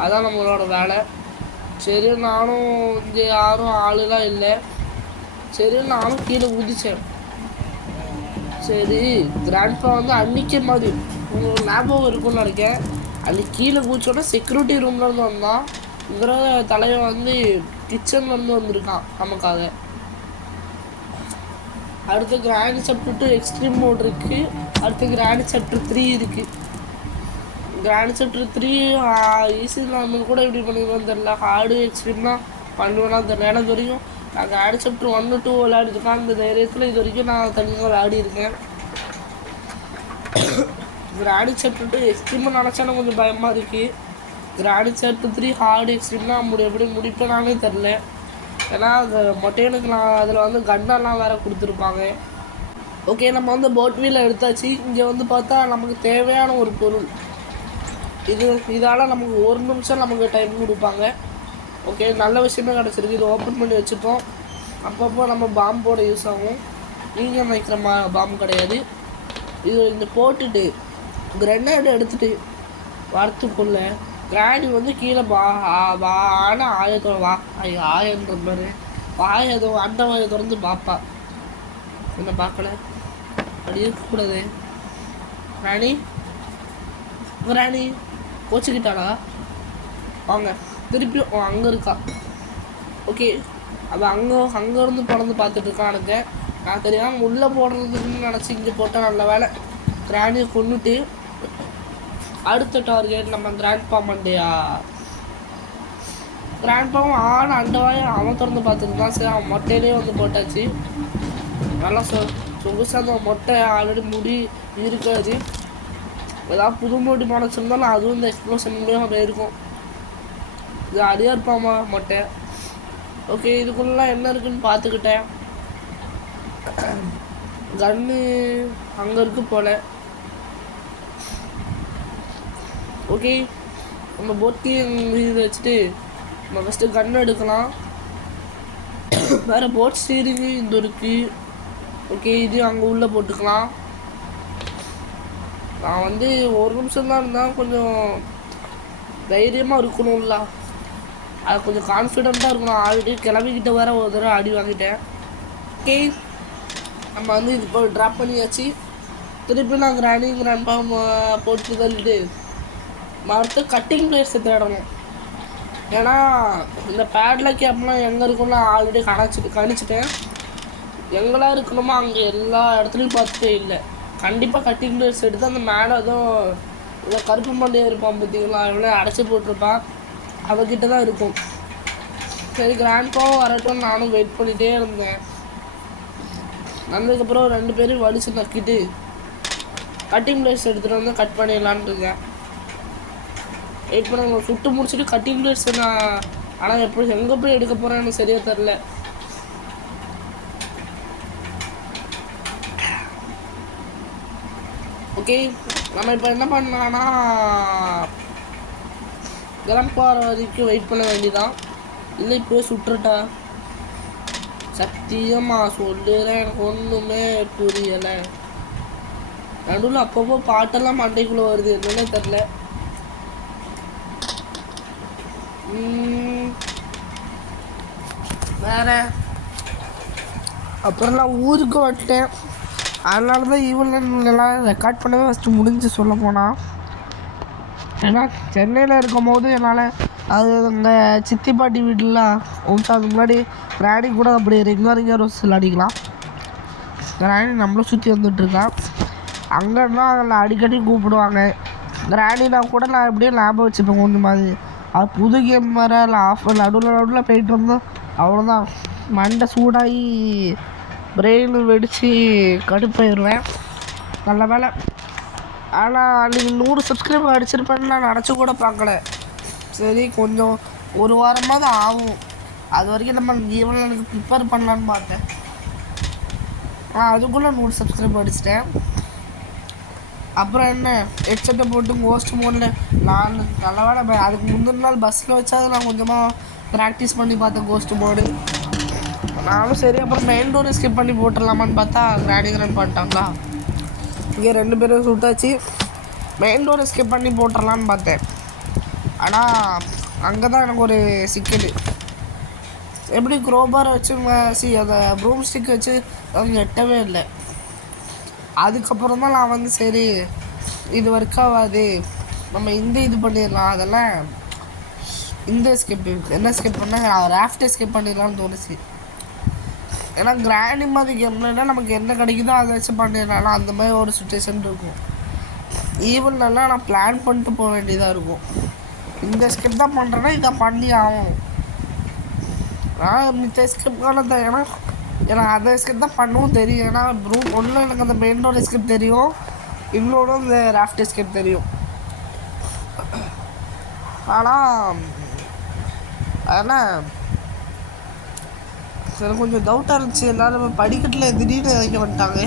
அதான் நம்மளோட வேலை. சரி, நானும் இங்கே யாரும் ஆளுலாம் இல்லை. சரி, நானும் கீழே குதித்தேன். சரி, கிராண்ட்பா வந்து அன்றைக்கி மாதிரி உங்களுக்கு ஞாபகம் இருக்கும்னு நினைக்கிறேன். அன்றைக்கி கீழே குதிச்சோன்னா செக்யூரிட்டி ரூம்லேருந்து வந்தான். இங்கிற தலைவன் வந்து கிச்சன்லேருந்து வந்திருக்கான் நமக்காக. அடுத்து கிராண்ட் சாப்டர் 2 எக்ஸ்ட்ரீம் மோட் இருக்குது. அடுத்து கிராண்ட் சாப்டர் 3 இருக்குது. கிராண்ட் சாப்டர் 3 ஈஸி நார்மல் கூட எப்படி பண்ணிடுவோன்னு தெரில, ஹார்டு எக்ஸ்ட்ரீம்லாம் பண்ணுவேன்னா தெரில. எனக்கு வரைக்கும் நான் கிராண்ட் சாப்டர் 1, 2 விளையாடிருக்கேன். அந்த தைரியத்தில் இது வரைக்கும் நான் தனியாக விளையாடிருக்கேன். கிராண்ட் சாப்டர் 2 எக்ஸ்ட்ரீமாக நினச்சாலும் கொஞ்சம் பயமாக இருக்குது. கிராண்ட் சாப்டர் 3 ஹார்டு எக்ஸ்ட்ரீம்னா எப்படி முடிப்பேனாலே தெரில. ஏன்னா அந்த மொட்டையனுக்கு நான் அதில் வந்து கன்னெல்லாம் வேறு கொடுத்துருப்பாங்க. ஓகே, நம்ம வந்து போட் வீலை எடுத்தாச்சு. இங்கே வந்து பார்த்தா நமக்கு தேவையான ஒரு பொருள் இதால் நமக்கு 1 நிமிஷம் நமக்கு டைம் கொடுப்பாங்க. ஓகே, நல்ல விஷயமே கிடச்சிருக்கு. இது ஓப்பன் பண்ணி வச்சுட்டோம். அப்பப்போ நம்ம பாம்போட யூஸ் ஆகும். நீங்கள் வைக்கிற பாம்பு கிடையாது இது. இந்த போட்டுட்டு கிரெனேடு எடுத்துகிட்டு வரத்துக்குள்ள கிராணி வந்து கீழே வான ஆயத்தோட ஆயன்ற மாதிரி வாயதோ அந்த வாயை திறந்து பார்ப்பா. என்ன பார்க்கல, அப்படி இருக்கக்கூடாது. கிராணி கோச்சிக்கிட்டாளா? வாங்க திருப்பியும் அங்கே இருக்கா. ஓகே, அவள் அங்கேருந்து பிறந்து பார்த்துட்டு இருக்கான். எனக்கு நான் தெரியாமல் உள்ளே போடுறதுன்னு நினச்சி இங்கே போட்டால் நல்ல வேலை. கிராணியை கொண்டுட்டு அடுத்த டார்கெட் நம்ம கிராண்ட்பா மண்டையா. கிராண்ட்பாவும் அண்டவாயை அவன் திறந்து பார்த்துருந்தான். சரி, அவன் மொட்டையிலே வந்து போட்டாச்சு. நல்லா சொகுசாக அந்த மொட்டை ஆல்ரெடி முடி இருக்காது. ஏதாவது புது முடி மனச்சிருந்தாலும் அதுவும் இந்த எக்ஸ்ப்ளோஷன்லேயும் அப்படி இருக்கும். இது அடியாக இருப்பாமா மொட்டை. ஓகே, இதுக்குள்ளலாம் என்ன இருக்குன்னு பார்த்துக்கிட்டேன். கன்னு அங்கே இருக்குது போல். ஓகே, நம்ம போட்டையும் இது வச்சுட்டு நம்ம ஃபஸ்ட்டு கன் எடுக்கலாம். வேறு போட் ஸ்டீரிங்கு இது இருக்குது. ஓகே, இது அங்கே உள்ளே போட்டுக்கலாம். நான் வந்து 1 நிமிஷம் தான் இருந்தால் கொஞ்சம் தைரியமாக இருக்கணும்ல. அது கொஞ்சம் கான்ஃபிடென்ட்டாக இருக்கணும். ஆல்ரெடி கிளம்பிக்கிட்ட வேற ஒரு தடவை அடி வாங்கிட்டேன். ஓகே, நம்ம வந்து இது இப்போ ட்ராப் பண்ணியாச்சு. திருப்பி நான் கிராண்ட்பா போட்டு தள்ளிட்டு மறுத்து கட்டிங் பிளேஸ் தேடணும். ஏன்னா இந்த பேடில் கேப்லாம் எங்கே இருக்குன்னு ஆல்ரெடி கணிச்சிட்டேன். எங்கெல்லாம் இருக்கணுமோ அங்கே எல்லா இடத்துலையும் பார்த்துட்டே இல்லை. கண்டிப்பாக கட்டிங் பிளேஸ் எடுத்து அந்த மேலே ஏதோ கருப்பு மண்டையாக இருப்பான் பார்த்தீங்களா, எவ்வளோ அடைச்சி போட்டிருப்பான், அவகிட்ட தான் இருக்கும். சரி கிராண்ட்பாவும் வரட்டும் நானும் வெயிட் பண்ணிகிட்டே இருந்தேன். வந்ததுக்கப்புறம் 2 பேரும் வலிச்சு நக்கிட்டு கட்டிங் பிளேஸ் எடுத்துகிட்டு வந்து கட் பண்ணிடலான்னு இருக்கேன். வெயிட் பண்ண சுட்டு முடிச்சுட்டு கட்டிங் பிளேஸ் நான் ஆனால் எப்படி எங்கே போய் எடுக்க போகிறேன்னு எனக்கு சரியாக தெரில. ஓகே, நம்ம இப்போ என்ன பண்ணலான்னா கிளம்ப வரைக்கும் வெயிட் பண்ண வேண்டியதான். இல்லை இப்போ சுட்டுட்டா சத்தியமாக சொல்லுறேன், எனக்கு ஒன்றுமே புரியலை. நடுவில் அப்பப்போ பாட்டெல்லாம் மண்டைக்குள்ளே வருது, என்னன்னே தெரில. வேற அப்புறம் நான் ஊருக்கு வந்துட்டேன். அதனால தான் ஈவெல்லாம் ரெக்கார்ட் பண்ணவே ஃபஸ்ட்டு முடிஞ்சு சொல்ல போனால். ஏன்னா சென்னையில் இருக்கும் போது என்னால் அது எங்கள் சித்தி பாட்டி வீட்டிலலாம் அதுக்கு முன்னாடி ராணி கூட அப்படி ரிங்க ரோஸ் விளாடிக்கலாம். ராணி நம்மளும் சுற்றி வந்துட்டுருக்கான். அங்கேன்னா அதில் அடிக்கடி கூப்பிடுவாங்க. ராணினா கூட நான் எப்படியே ஞாபகம் வச்சுப்பேன் கொஞ்சம் மாதிரி. அது புது கேம் வேறு இல்லை, நடுவில் போயிட்டு வந்தோம். அவ்வளோதான், மண்டை சூடாகி பிரெயின் வெடித்து கடுப்பாயிடுவேன். நல்ல வேலை. ஆனால் அன்றைக்கி 100 சப்ஸ்கிரைபர் அடிச்சிருப்பேன்னு நான் நினச்சி கூட பார்க்கல. சரி கொஞ்சம் ஒரு வாரமாவது ஆகும், அது வரைக்கும் நம்ம ஈவெல்லாம் எனக்கு ப்ரிப்பேர் பண்ணலான்னு பார்த்தேன். அதுக்குள்ளே 100 சப்ஸ்கிரைபர் அடிச்சிட்டேன். அப்புறம் என்ன ஹெட்செட்டை போட்டு கோஸ்ட் மோடில் நான் நல்ல வேலை. அதுக்கு முந்தின நாள் பஸ்ஸில் வச்சாது நான் கொஞ்சமாக ப்ராக்டிஸ் பண்ணி பார்த்தேன் கோஸ்ட் மோடு. நானும் சரி அப்புறம் மெயின் டோரை ஸ்கிப் பண்ணி போட்டுடலாமான்னு பார்த்தா கிராண்ட் பண்ணிட்டாங்களா. இங்கே 2 பேரும் சுட்டாச்சு. மெயின் டோரை ஸ்கிப் பண்ணி போட்டுடலான்னு பார்த்தேன். ஆனால் அங்கே தான் எனக்கு ஒரு சிக்கல். எப்படி க்ரோபாரை வச்சு அதை ப்ரூம் ஸ்டிக் வச்சு அது எட்டவே இல்லை. அதுக்கப்புறம் தான் நான் வந்து சரி இது ஒர்க் ஆகாது, நம்ம இது பண்ணிடலாம். அதெல்லாம் இந்த ஸ்கிப் என்ன ஸ்கிப் பண்ணால் நான் ராஃப்டே ஸ்கிப் பண்ணிடலான்னு தோணுச்சு. ஏன்னா கிராண்டி மாதிரி கேம்னா நமக்கு என்ன கிடைக்குதோ அதை வச்சு பண்ணிடலாம். அந்த மாதிரி ஒரு சுச்சுவேஷன் இருக்கும். ஈவென்ட்லாம் நான் பிளான் பண்ணிட்டு போக வேண்டியதாக இருக்கும். இந்த ஸ்கிப் தான் பண்ணுறேன்னா இதை பண்ணி ஆகும். நான் மித்த ஸ்கிப்கான ஏன்னா அதை ஸ்கிப் தான் பண்ணவும் தெரியும். ஏன்னா ஒன்றும் எனக்கு அந்த மெயினோட ஸ்கிப் தெரியும், இன்னொன்று இந்த ராஃப்ட் ஸ்கிப் தெரியும். ஆனால் அதனால் எனக்கு கொஞ்சம் டவுட்டாக இருந்துச்சு. எல்லோரும் படிக்கட்டில் திடீர்னு இறங்கி வந்துட்டாங்க.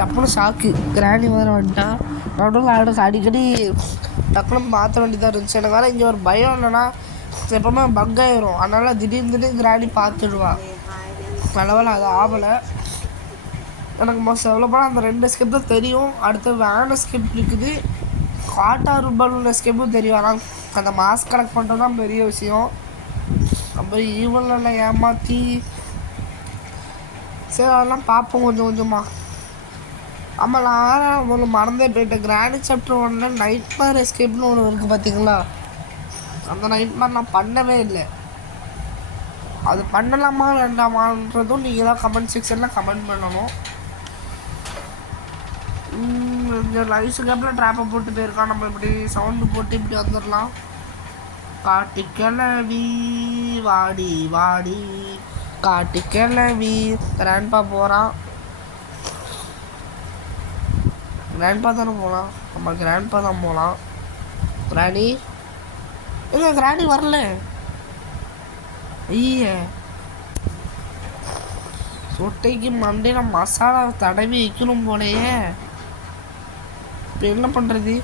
டப்புனு ஷாக்கு கிராணி வேறு வந்துட்டான். நடுவில் அடிக்கடி டக்குனு மாற்ற வேண்டியதாக இருந்துச்சு. எனக்கு வேறு இங்கே ஒரு பயம் என்னென்னா எப்போவுமே பக் ஆயிரும். அதனால் திடீர்னு கிராணி பார்த்துடுவான். நல்லவேளை அது ஆகலை. எனக்கு மோஸ்ட் எவ்வளோ போனால் அந்த 2 ஸ்கிப் தான் தெரியும். அடுத்து வேன ஸ்கிப் இருக்குது, காட்டாறு பலூன் ஸ்கிப்பும் தெரியும். ஆனால் அந்த மாஸ்க் கலெக்ட் பண்ணுறது தான் பெரிய விஷயம். அப்புறம் ஈவெல்லாம் ஏமாற்றி சரி அதெல்லாம் பார்ப்போம் கொஞ்சம் கொஞ்சமாக. ஆமாம் நான் ஒன்று மறந்தே போயிட்டேன். கிராண்ட் சாப்டர் 1 நைட் மேர் எஸ்கேப்னு ஒன்று இருக்குது பார்த்தீங்களா. அந்த நைட் மேர் நான் பண்ணவே இல்லை. அது பண்ணலாமா வேண்டாமான்றதும் நீங்கள் தான் கமெண்ட் செக்ஷனில் கமெண்ட் பண்ணணும். இந்த லைஃப் கேப்பில் ட்ராப்பை போட்டு போயிருக்கான். நம்ம இப்படி சவுண்டு போட்டு இப்படி வந்துடலாம். காட்டு கிளவி வாடி வாடி காட்டு கிளவி. கிராண்ட்பா போகிறான். கிராண்ட்பா தானே போகலாம். நம்ம கிராண்ட்பா தான் போகலாம். கிராணி எங்க கிராணி வரல. ஐய சொட்டைக்கு மண்டையில் மசாலா தடவி வைக்கணும் போலையே. இப்போ என்ன பண்ணுறது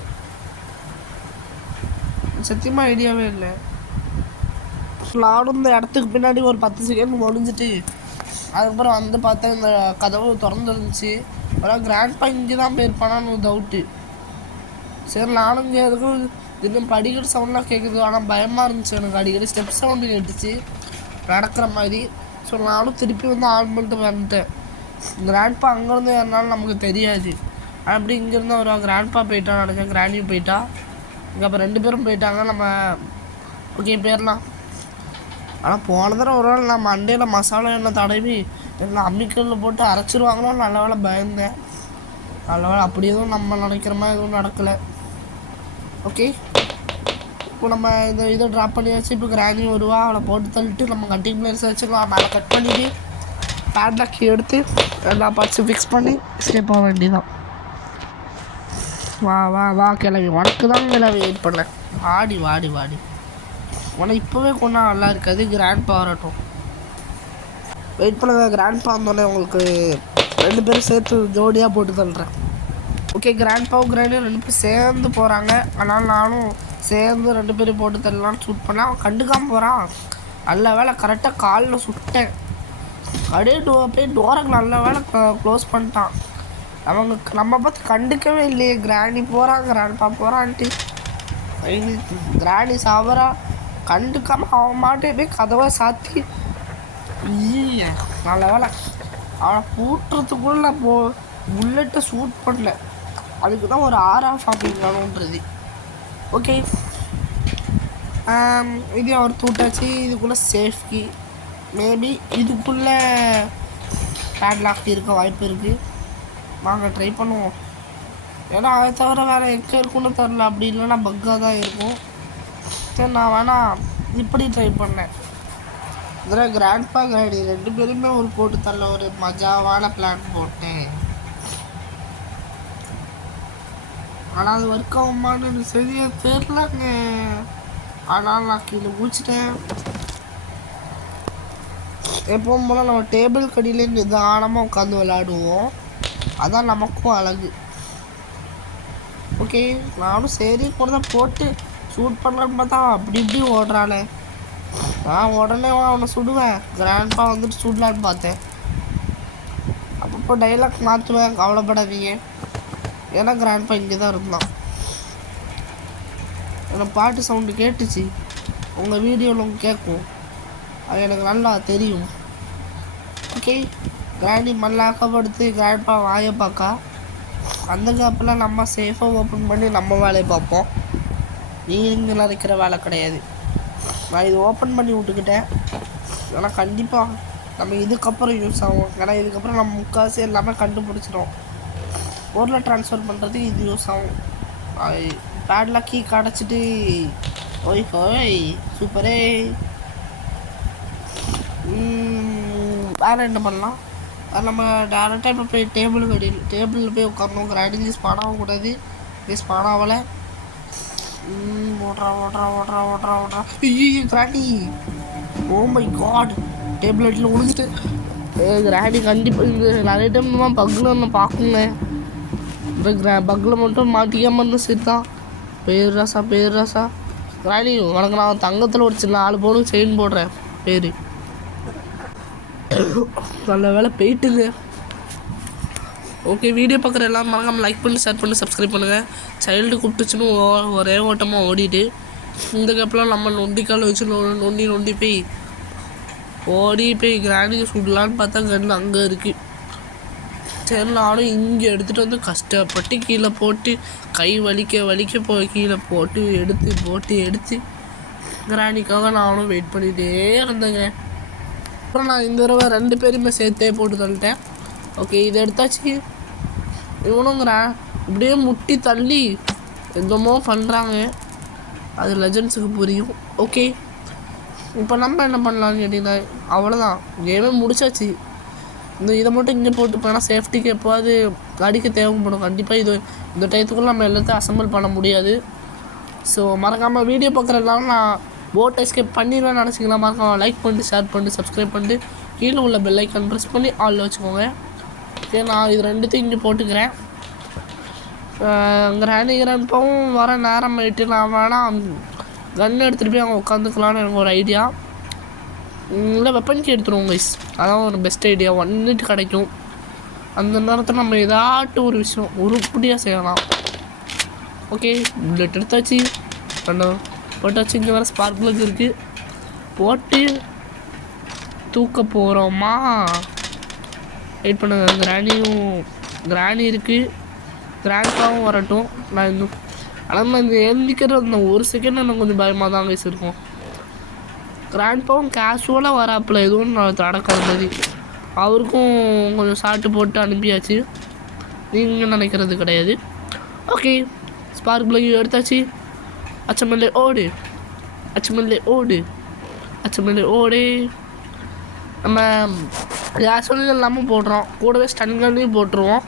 சத்தியமாக ஐடியாவே இல்லை. நானும் இந்த இடத்துக்கு பின்னாடி ஒரு 10 செகண்ட் முடிஞ்சிட்டு அதுக்கப்புறம் வந்து பார்த்தா இந்த கதவு திறந்துருந்துச்சு. ஆனால் கிராண்ட்பா இங்கே தான் போயிருப்பானான்னு ஒரு டவுட்டு. சரி நானும் இங்கே எதுக்கும் இன்னும் படிக்கிற சவுண்ட்லாம் கேட்குது. ஆனால் பயமாக இருந்துச்சு எனக்கு. அடிக்கடி ஸ்டெப் சவுண்டு கேட்டுச்சு நடக்கிற மாதிரி. ஸோ நானும் திருப்பி வந்து ஆன் பண்ணிட்டு வந்துட்டேன். கிராண்ட்பா அங்கேருந்து ஏறினாலும் நமக்கு தெரியாது. அப்படி இங்கேருந்து ஒரு கிராண்ட்பா போயிட்டா நினச்சேன், கிராண்டியும் போயிட்டா. இங்கே அப்போ 2 பேரும் போயிட்டாங்க. நம்ம ஓகே போயிடலாம். ஆனால் போன தடவை ஒரு நாள் நான் மண்டையில் மசாலா எண்ணெய் தடவி எல்லாம் அம்மிக்கல்லில் போட்டு அரைச்சிருவாங்களோ நல்ல வேலை பயந்தேன். நல்ல வேலை அப்படி எதுவும் நம்ம நினைக்கிற மாதிரி எதுவும் நடக்கலை. ஓகே இப்போ நம்ம இதை ட்ராப் பண்ணியாச்சு. இப்போ கிராணி வருவா, அவளை போட்டு தள்ளிட்டு நம்ம கட்டிங் பிளேயர்ஸ் வச்சுக்கலாம். மேலே கட் பண்ணிவிட்டு பேட்லாக் எடுத்து எல்லா பார்ட்ஸும் ஃபிக்ஸ் பண்ணி எஸ்கேப் ஆக வேண்டியதான். வா வா வா கிளவி, உனக்கு தான் கிளவி வெயிட் பண்ணேன். வாடி வாடி வாடி, உனக்கு இப்போவே கொண்டா நல்லா இருக்காது. கிராண்ட்பா வரட்டும், வெயிட் பண்ணுங்க. கிராண்ட்பா வந்தோடனே உங்களுக்கு 2 பேரும் சேர்த்து ஜோடியாக போட்டு தள்ளுறேன். ஓகே கிராண்ட்பாவும் கிராண்டியும் 2 பேரும் சேர்ந்து போகிறாங்க. அதனால் நானும் சேர்ந்து 2 பேரும் போட்டு தள்ளலான்னு ஷூட் பண்ணேன். அவன் கண்டுக்காமல் போகிறான். நல்ல வேலை கரெக்டாக காலில் சுட்டேன். அப்படியே அப்படியே டோரை நல்ல வேலை க்ளோஸ் பண்ணிட்டான். நம்ம பார்த்து கண்டுக்கவே இல்லையே. கிராண்டி போகிறான், கிராண்ட்பா போகிறான்ட்டு கிராண்டி சாவரா கண்டுக்காமல் அவன் மாட்டே போய் கதவை சாத்தி நல்ல வேலை அவனை பூட்டுறதுக்குள்ள நான் புல்லட்டை ஷூட் பண்ணல. அதுக்கு தான் ஒரு ஆர்ஆஃப் அப்படிங்கணுன்றது. ஓகே இது அவர் தூட்டாச்சு. இதுக்குள்ளே சேஃப்டி மேபி இதுக்குள்ளே பேட்லாக் இருக்க வாய்ப்பு இருக்குது. வாங்க ட்ரை பண்ணுவோம். ஏன்னா அதை தவிர வேறு எங்கே இருக்குன்னு தெரில. அப்படி இல்லைன்னா பக்காக தான் இருக்கும். சரி நான் வேணா இப்படி ட்ரை பண்ணேன். இதில் கிராண்ட்பா கிராண்டி 2 பேருமே ஒரு போட்டு தள்ள ஒரு மஜாவான பிளான் போட்டேன். ஆனால் அது ஒர்க் ஆகுமான்னு எனக்கு சரியாக தெரிலங்க. ஆனால் நான் கீழே முடிச்சிட்டேன். எப்பவும் போல் நம்ம டேபிள் கடியிலே நிதானமாக உட்காந்து விளையாடுவோம். அதான் நமக்கும் அழகு. ஓகே நானும் சரி கூட போட்டு ஷூட் பண்ணலான்னு பார்த்தா அப்படி இப்படி ஓடுறானே. நான் உடனே அவனை சுடுவேன். கிராண்ட்பா வந்துட்டு சுடலான்னு பார்த்தேன். அப்பப்போ டைலாக் மாற்றுவேன், கவலைப்படாதீங்க. ஏன்னா கிராண்ட்பா இங்கே தான் இருந்தான். எனக்கு பாட்டு சவுண்டு கேட்டுச்சு. உங்கள் வீடியோவில் உங்க கேட்கும், அது எனக்கு நல்லா தெரியும். ஓகே கிராண்டி மல்லாக்கப்படுத்து கிராண்ட்பா வாயை பார்க்கா. அந்த கேப்பில் நம்ம சேஃபாக ஓப்பன் பண்ணி நம்ம வேலையை பார்ப்போம். நீங்கள் நினைக்கிற வேலை கிடையாது. நான் இது ஓப்பன் பண்ணி விட்டுக்கிட்டேன். ஆனால் கண்டிப்பாக நம்ம இதுக்கப்புறம் யூஸ் ஆகும். ஏன்னா இதுக்கப்புறம் நம்ம முக்கால்வாசி எல்லாமே கண்டுபிடிச்சிடும். பொருளை ட்ரான்ஸ்ஃபர் பண்ணுறதுக்கு இது யூஸ் ஆகும். பேட்லாக் கீ கிடச்சிட்டு ஓய் ஹோய் சூப்பரே. வேறு என்ன பண்ணலாம்? நம்ம டேரெக்டாக இப்போ போய் டேபிளில் போய் உட்காரணும். கிராண்டி ஸ்பான் ஆகக்கூடாது. ஸ்பான் ஆகலை. ஓடுறா ஓடுறா ஓடுறா ஓடுறா ஓடுறா. Kranti oh my God, table அடியில் விழுந்துட்டு. கிராண்டி கண்டிப்பாக இந்த நிறைய டைம் தான் பக்கில் நான் பார்க்குங்க. இப்போ பக்கில் மட்டும் மாட்டிக்காமல் இருந்தால் சரி தான். பேர் ராசா கிராண்டி உனக்கு நான் தங்கத்தில் ஒரு சின்ன 4 பவுனுக்கு செயின் போடுறேன். பேர் நல்ல வேலை போயிட்டுங்க. ஓகே வீடியோ பார்க்குற எல்லாம் மறக்காமல் லைக் பண்ணி ஷேர் பண்ணி சப்ஸ்கிரைப் பண்ணுங்கள். சைல்டு கூப்பிட்டுச்சுன்னு ஒரே ஓட்டமாக ஓடிட்டு இந்த கேப்லாம் நம்ம நொண்டிக்கால் வச்சு நொண்டி போய் ஓடி போய் கிராண்டிக்கு சுடலான்னு பார்த்தா கன்று அங்கே இருக்குது. சரி நானும் இங்கே எடுத்துகிட்டு வந்து கஷ்டப்பட்டு கீழே போட்டு கை வலிக்க போய் கீழே போட்டு எடுத்து கிராண்டிக்காக நானும் வெயிட் பண்ணிகிட்டே இருந்தேங்க. அப்புறம் நான் இந்த தடவை 2 பேருமே சேர்த்தே போட்டு தள்ளிட்டேன். ஓகே இதை எடுத்தாச்சு. இவனுங்கிற இப்படியே முட்டி தள்ளி எதுமோ பண்ணுறாங்க. அது லெஜண்ட்ஸுக்கு புரியும். ஓகே இப்போ நம்ம என்ன பண்ணலான்னு கேட்டிங்கன்னா அவ்வளோதான், கேமே முடிச்சாச்சு. இதை மட்டும் இங்கே போட்டு போனால் சேஃப்டிக்கு எப்போது அடிக்க தேவைப்படும். கண்டிப்பாக இந்த டயத்துக்குள்ளே நம்ம எல்லாத்தையும் அசம்பிள் பண்ண முடியாது. ஸோ மறக்காமல் வீடியோ பார்க்குற எல்லாம் நான் போட் எஸ்கேப் பண்ணிடுவேன் நினச்சிக்கலாம். மறக்காமல் லைக் பண்ணிட்டு ஷேர் பண்ணிட்டு சப்ஸ்கிரைப் பண்ணிட்டு கீழே உள்ள பெல் ஐக்கான் ப்ரெஸ் பண்ணி ஆளில் வச்சுக்கோங்க. ஓகே நான் இது 2த்தையும் இங்கே போட்டுக்கிறேன். கிராண்டிப்பாவும் வர நேரம் ஆகிட்டு நான் வேணால் கன் எடுத்துகிட்டு போய் அவங்க உட்காந்துக்கலான்னு எனக்கு ஒரு ஐடியா. இல்லை வெப்பன்க்கு எடுத்துருவோம் கைஸ், அதான் ஒரு பெஸ்ட் ஐடியா. 1 மினிட் கிடைக்கும். அந்த நேரத்தில் நம்ம ஏதாட்டும் ஒரு விஷயம் உருப்படியாக செய்யலாம். ஓகே புல்லட் எடுத்தாச்சு. பண்ணோம் போட்டாச்சு. இங்கே வர ஸ்பார்க் பிளக் இருக்குது, போட்டு தூக்க போகிறோமா? வெயிட் பண்ணுங்க. கிராணி இருக்குது, கிராண்ட்பாவும் வரட்டும். நான் இன்னும் ஆனால் இந்த எழுந்திக்கிற அந்த ஒரு செகண்ட் எனக்கு கொஞ்சம் பயமாக தான் கைஸ் இருக்கும். கிராண்ட்பாவும் கேஷுவலாக வராப்பில் எதுவும் நான் தடக்காத மாதிரி அவருக்கும் கொஞ்சம் சாப்பிட்டு போட்டு அனுப்பியாச்சு. நீங்கள் நினைக்கிறது கிடையாது. ஓகே, ஸ்பார்க் பிளக் எடுத்தாச்சு. அச்சமல்லே ஓடு, அச்சமல்லே ஓடு, அச்சமல்லே ஓடு. நம்ம கேஷுவல் இல்லாமல் போடுறோம், கூடவே ஸ்டன் கன்னையும் போட்டுருவோம்.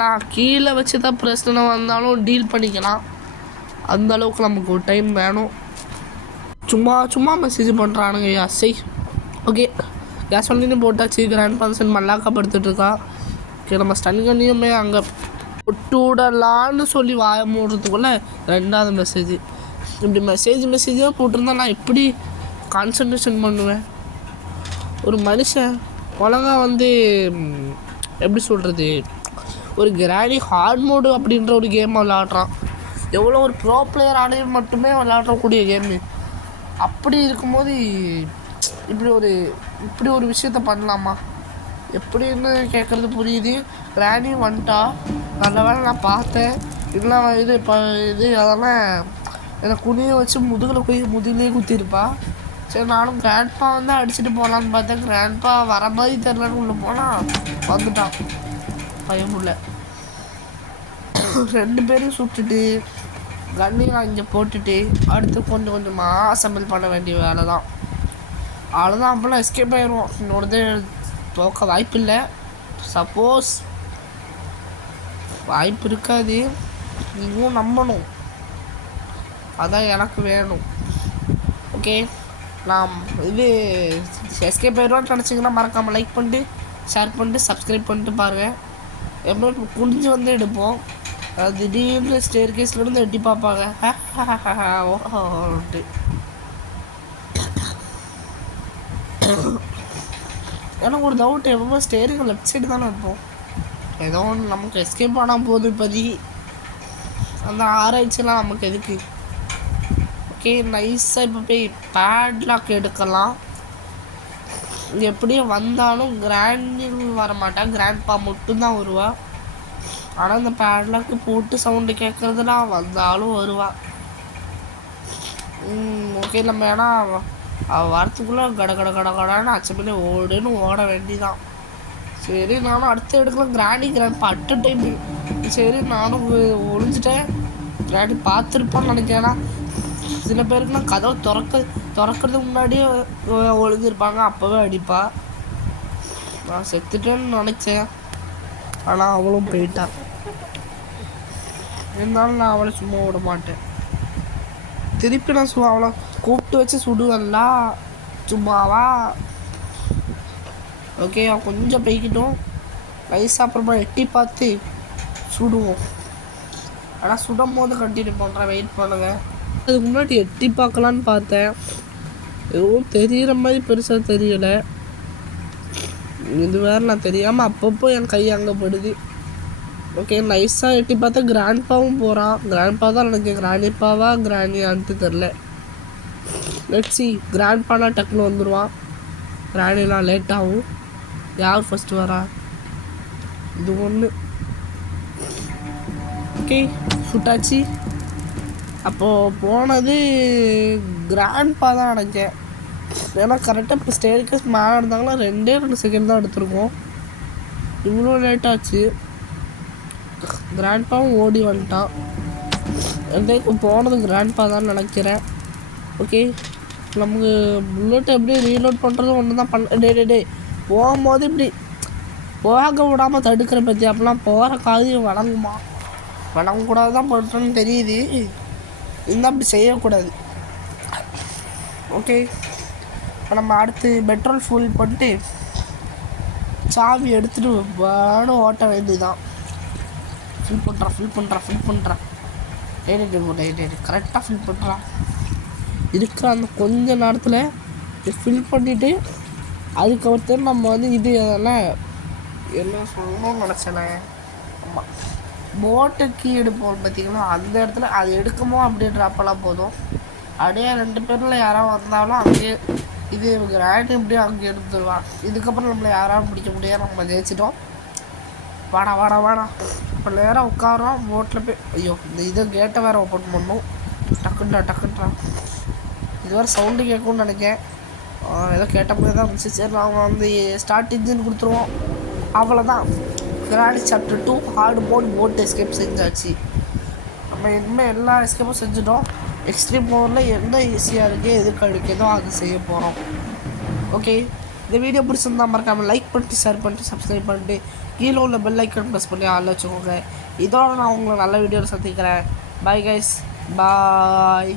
நான் கீழே வச்சு தான் பிரச்சனை வந்தாலும் டீல் பண்ணிக்கலாம். அந்த அளவுக்கு நமக்கு ஒரு டைம் வேணும். சும்மா மெசேஜ் பண்ணுறானுங்க யாசை. ஓகே, கேஸ் ஒன்லையும் போட்டாச்சு. கிராண்ட் ஃபங்க்ஷன் மல்லாக்கா படுத்துட்ருக்கா. ஓகே, நம்ம ஸ்டன் கன்னியுமே அங்கே விட்டு விடலான்னு சொல்லி வாய மூடுறதுக்குள்ளே 2வது மெசேஜ். இப்படி மெசேஜாக போட்டிருந்தா நான் எப்படி கான்சன்ட்ரேஷன் பண்ணுவேன்? ஒரு மனுஷன் ஒழுங்காக வந்து எப்படி சொல்கிறது, ஒரு கிராணி ஹார்ட் மோடு அப்படின்ற ஒரு கேம் விளாட்றான். எவ்வளோ ஒரு ப்ரோ பிளேயர் ஆடையை மட்டுமே விளாட்றக்கூடிய கேமு. அப்படி இருக்கும்போது இப்படி ஒரு விஷயத்த பண்ணலாமா எப்படின்னு கேட்குறது புரியுது. கிராணி வந்துட்டா நல்ல வேலை நான் பார்த்தேன். இல்லைனா இது அதெல்லாம் என்னை குனியை வச்சு முதுகிலே குத்திருப்பா. சரி, நானும் கிராண்ட்பா வந்து அடிச்சுட்டு போகலான்னு பார்த்தேன். கிராண்ட்பா வர மாதிரி தெரிலன்னு உள்ளே போனால் வந்துட்டான். பயமுள்ள 2 பேரும் சுட்டுட்டு கண்ணையும் இங்கே போட்டுட்டு அடுத்து கொஞ்சமாக அசம்பிள் பண்ண வேண்டிய வேலை தான். அவ்வளோதான். அப்போல்லாம் எஸ்கேப் ஆயிடுவோம். இன்னொருது போக்க வாய்ப்பு இல்லை. சப்போஸ் வாய்ப்பு இருக்காது, நீங்களும் நம்பணும். அதான் எனக்கு வேணும். ஓகே, நாம் இது எஸ்கேப் ஆயிடுவோன்னு நினச்சிங்கன்னா மறக்காமல் லைக் பண்ணிட்டு ஷேர் பண்ணிட்டு சப்ஸ்கிரைப் பண்ணிட்டு பாருங்கள். எப்போ குனிஞ்சு வந்து எடுப்போம். திடீர்னு ஸ்டேர் கேஸ்லேருந்து எட்டி பார்ப்பாங்க. எனக்கு ஒரு டவுட், எப்போ ஸ்டேரிங் லெஃப்ட் சைடு தானே இருப்போம். ஏதோ ஒன்று நமக்கு எஸ்கேப் ஆனால் போகுது. இப்போதி அந்த ஆராய்ச்சியெல்லாம் நமக்கு எதுக்கு? ஓகே, நைஸாக இப்போ போய் பேட்லாக் எடுக்கலாம். எப்படியும் வந்தாலும் கிராண்டில் வரமாட்டா, கிராண்ட்பா மட்டும்தான் வருவா. ஆனால் இந்த பேட்லாக்கு போட்டு சவுண்டு கேட்குறதுலாம் வந்தாலும் வருவா. ஓகே, நம்ம ஏன்னா வரத்துக்குள்ளே கடன்னு அச்சப்படி ஓடுன்னு ஓட வேண்டிதான். சரி, நானும் அடுத்து எடுக்கலாம். கிராண்ட்பா அட்ட டைம். சரி, நானும் ஒழிஞ்சிட்டேன். கிராண்டி பார்த்துருப்பான்னு நினைக்கிறேன். சில பேருக்குலாம் கதவை திறக்கிறதுக்கு முன்னாடியே ஒழிஞ்சிருப்பாங்க, அப்போவே அடிப்பா. நான் செத்துட்டேன்னு நினச்சேன், ஆனால் அவளும் போயிட்டா. இருந்தாலும் நான் அவளை சும்மா விட மாட்டேன். திருப்பி நான் அவளை கூப்பிட்டு வச்சு சுடுவல்ல சும்மாவா. ஓகே, அவன் கொஞ்சம் போய்கிட்டோம். நைஸாக அப்புறமா எட்டி பார்த்து சுடுவோம். ஆனால் சுடும் போது கண்டினியூ பண்ணுறேன், வெயிட் பண்ணுங்க. அதுக்கு முன்னாடி எட்டி பார்க்கலான்னு பார்த்தேன், எதுவும் தெரிகிற மாதிரி பெருசாக தெரியலை. இது வேறு நான் தெரியாமல் அப்பப்போ என் கை அங்கே படுது. ஓகே, நைஸாக எட்டி பார்த்தா கிராண்ட்பாவும் போகிறான். கிராண்ட்பா தான் எனக்கு கிராண்டிப்பாவா கிராண்டியான்ட்டு தெரில. லெட்ஸி, கிராண்ட்பானா டக்குன்னு வந்துடுவான், கிராண்டிலாம் லேட் ஆகும். யார் ஃபஸ்ட்டு வரா? இது ஒன்று. ஓகே, சுட்டாச்சு. அப்போது போனது கிராண்ட்பா தான் நினைச்சேன். ஏன்னா கரெக்டாக இப்போ ஸ்டேர்கேஸ் மேலே இருந்தாங்கன்னா 2 செகண்ட் தான் எடுத்திருக்கோம். இவ்வளோ லேட்டாச்சு. கிராண்ட்பாவும் ஓடி வந்துட்டான். இப்போ போனது கிராண்ட்பா தான் நினைக்கிறேன். ஓகே, நமக்கு புல்லட் எப்படி ரீலோட் பண்ணுறதும் ஒன்று தான் டே போகும்போது இப்படி போக விடாமல் தடுக்கிற பற்றி அப்படிலாம் போகிற காரியம் வழங்கக்கூடாது தான் பண்ணுறேன்னு தெரியுது. இருந்தால் அப்படி செய்யக்கூடாது. ஓகே, இப்போ நம்ம அடுத்து பெட்ரோல் ஃபுல் பண்ணிட்டு சாவி எடுத்துகிட்டு வேணும் ஓட்ட வேண்டியதுதான். ஃபில் பண்ணுறான். கரெக்டாக ஃபில் பண்ணுறான். இருக்கிற அந்த கொஞ்ச நேரத்தில் ஃபில் பண்ணிவிட்டு அதுக்கப்புறம் நம்ம வந்து இது அதெல்லாம் என்ன சொல்லணும்னு நினச்சேனே. ஆமாம், போட்டு கீ எடுப்போம் பார்த்தீங்களா, அந்த இடத்துல அது எடுக்குமோ அப்படியே ட்ராப்பெல்லாம் போதும். அப்படியே 2 பேரில் யாராவது வந்தாலும் அங்கேயே இது கிராண்ட் இப்படியே அங்கே எடுத்துருவான். இதுக்கப்புறம் நம்மளை யாராவது பிடிக்க முடியாது, நம்ம ஜெயிச்சிட்டோம். வாடா வாடா வாடா. இப்போ நேராக உட்காரோம் போட்டில் போய். ஐயோ இந்த இதை கேட்டை வேறு ஓப்பன் பண்ணணும். டக்குன்றா இது வேறு சவுண்டு கேட்கும்னு நினைக்கிறேன். ஏதோ கேட்ட மாதிரி தான் இருந்துச்சு. சரி நாங்கள் வந்து ஸ்டார்ட் இன்ஜின் கொடுத்துருவோம். அவ்வளோதான். Grand chapter 2 hard mode boat escape செஞ்சாச்சு. நம்ம இனிமேல் எல்லா எஸ்கேப்பும் செஞ்சுட்டோம். எக்ஸ்ட்ரீம் மோடில் என்ன ஈஸியாக இருக்குது எது கிடைக்குதோ அது செய்ய போகிறோம். ஓகே, இந்த வீடியோ பிடிச்சிருந்தா மறக்காமல் லைக் பண்ணிட்டு ஷேர் பண்ணிட்டு சப்ஸ்கிரைப் பண்ணிட்டு கீழே உள்ள பெல் ஐக்கன் ப்ரெஸ் பண்ணி ஆள் வச்சுக்கோங்க. இதோட நான் உங்களை நல்ல வீடியோவில் சந்திக்கிறேன். பாய் கைஸ், பாய்.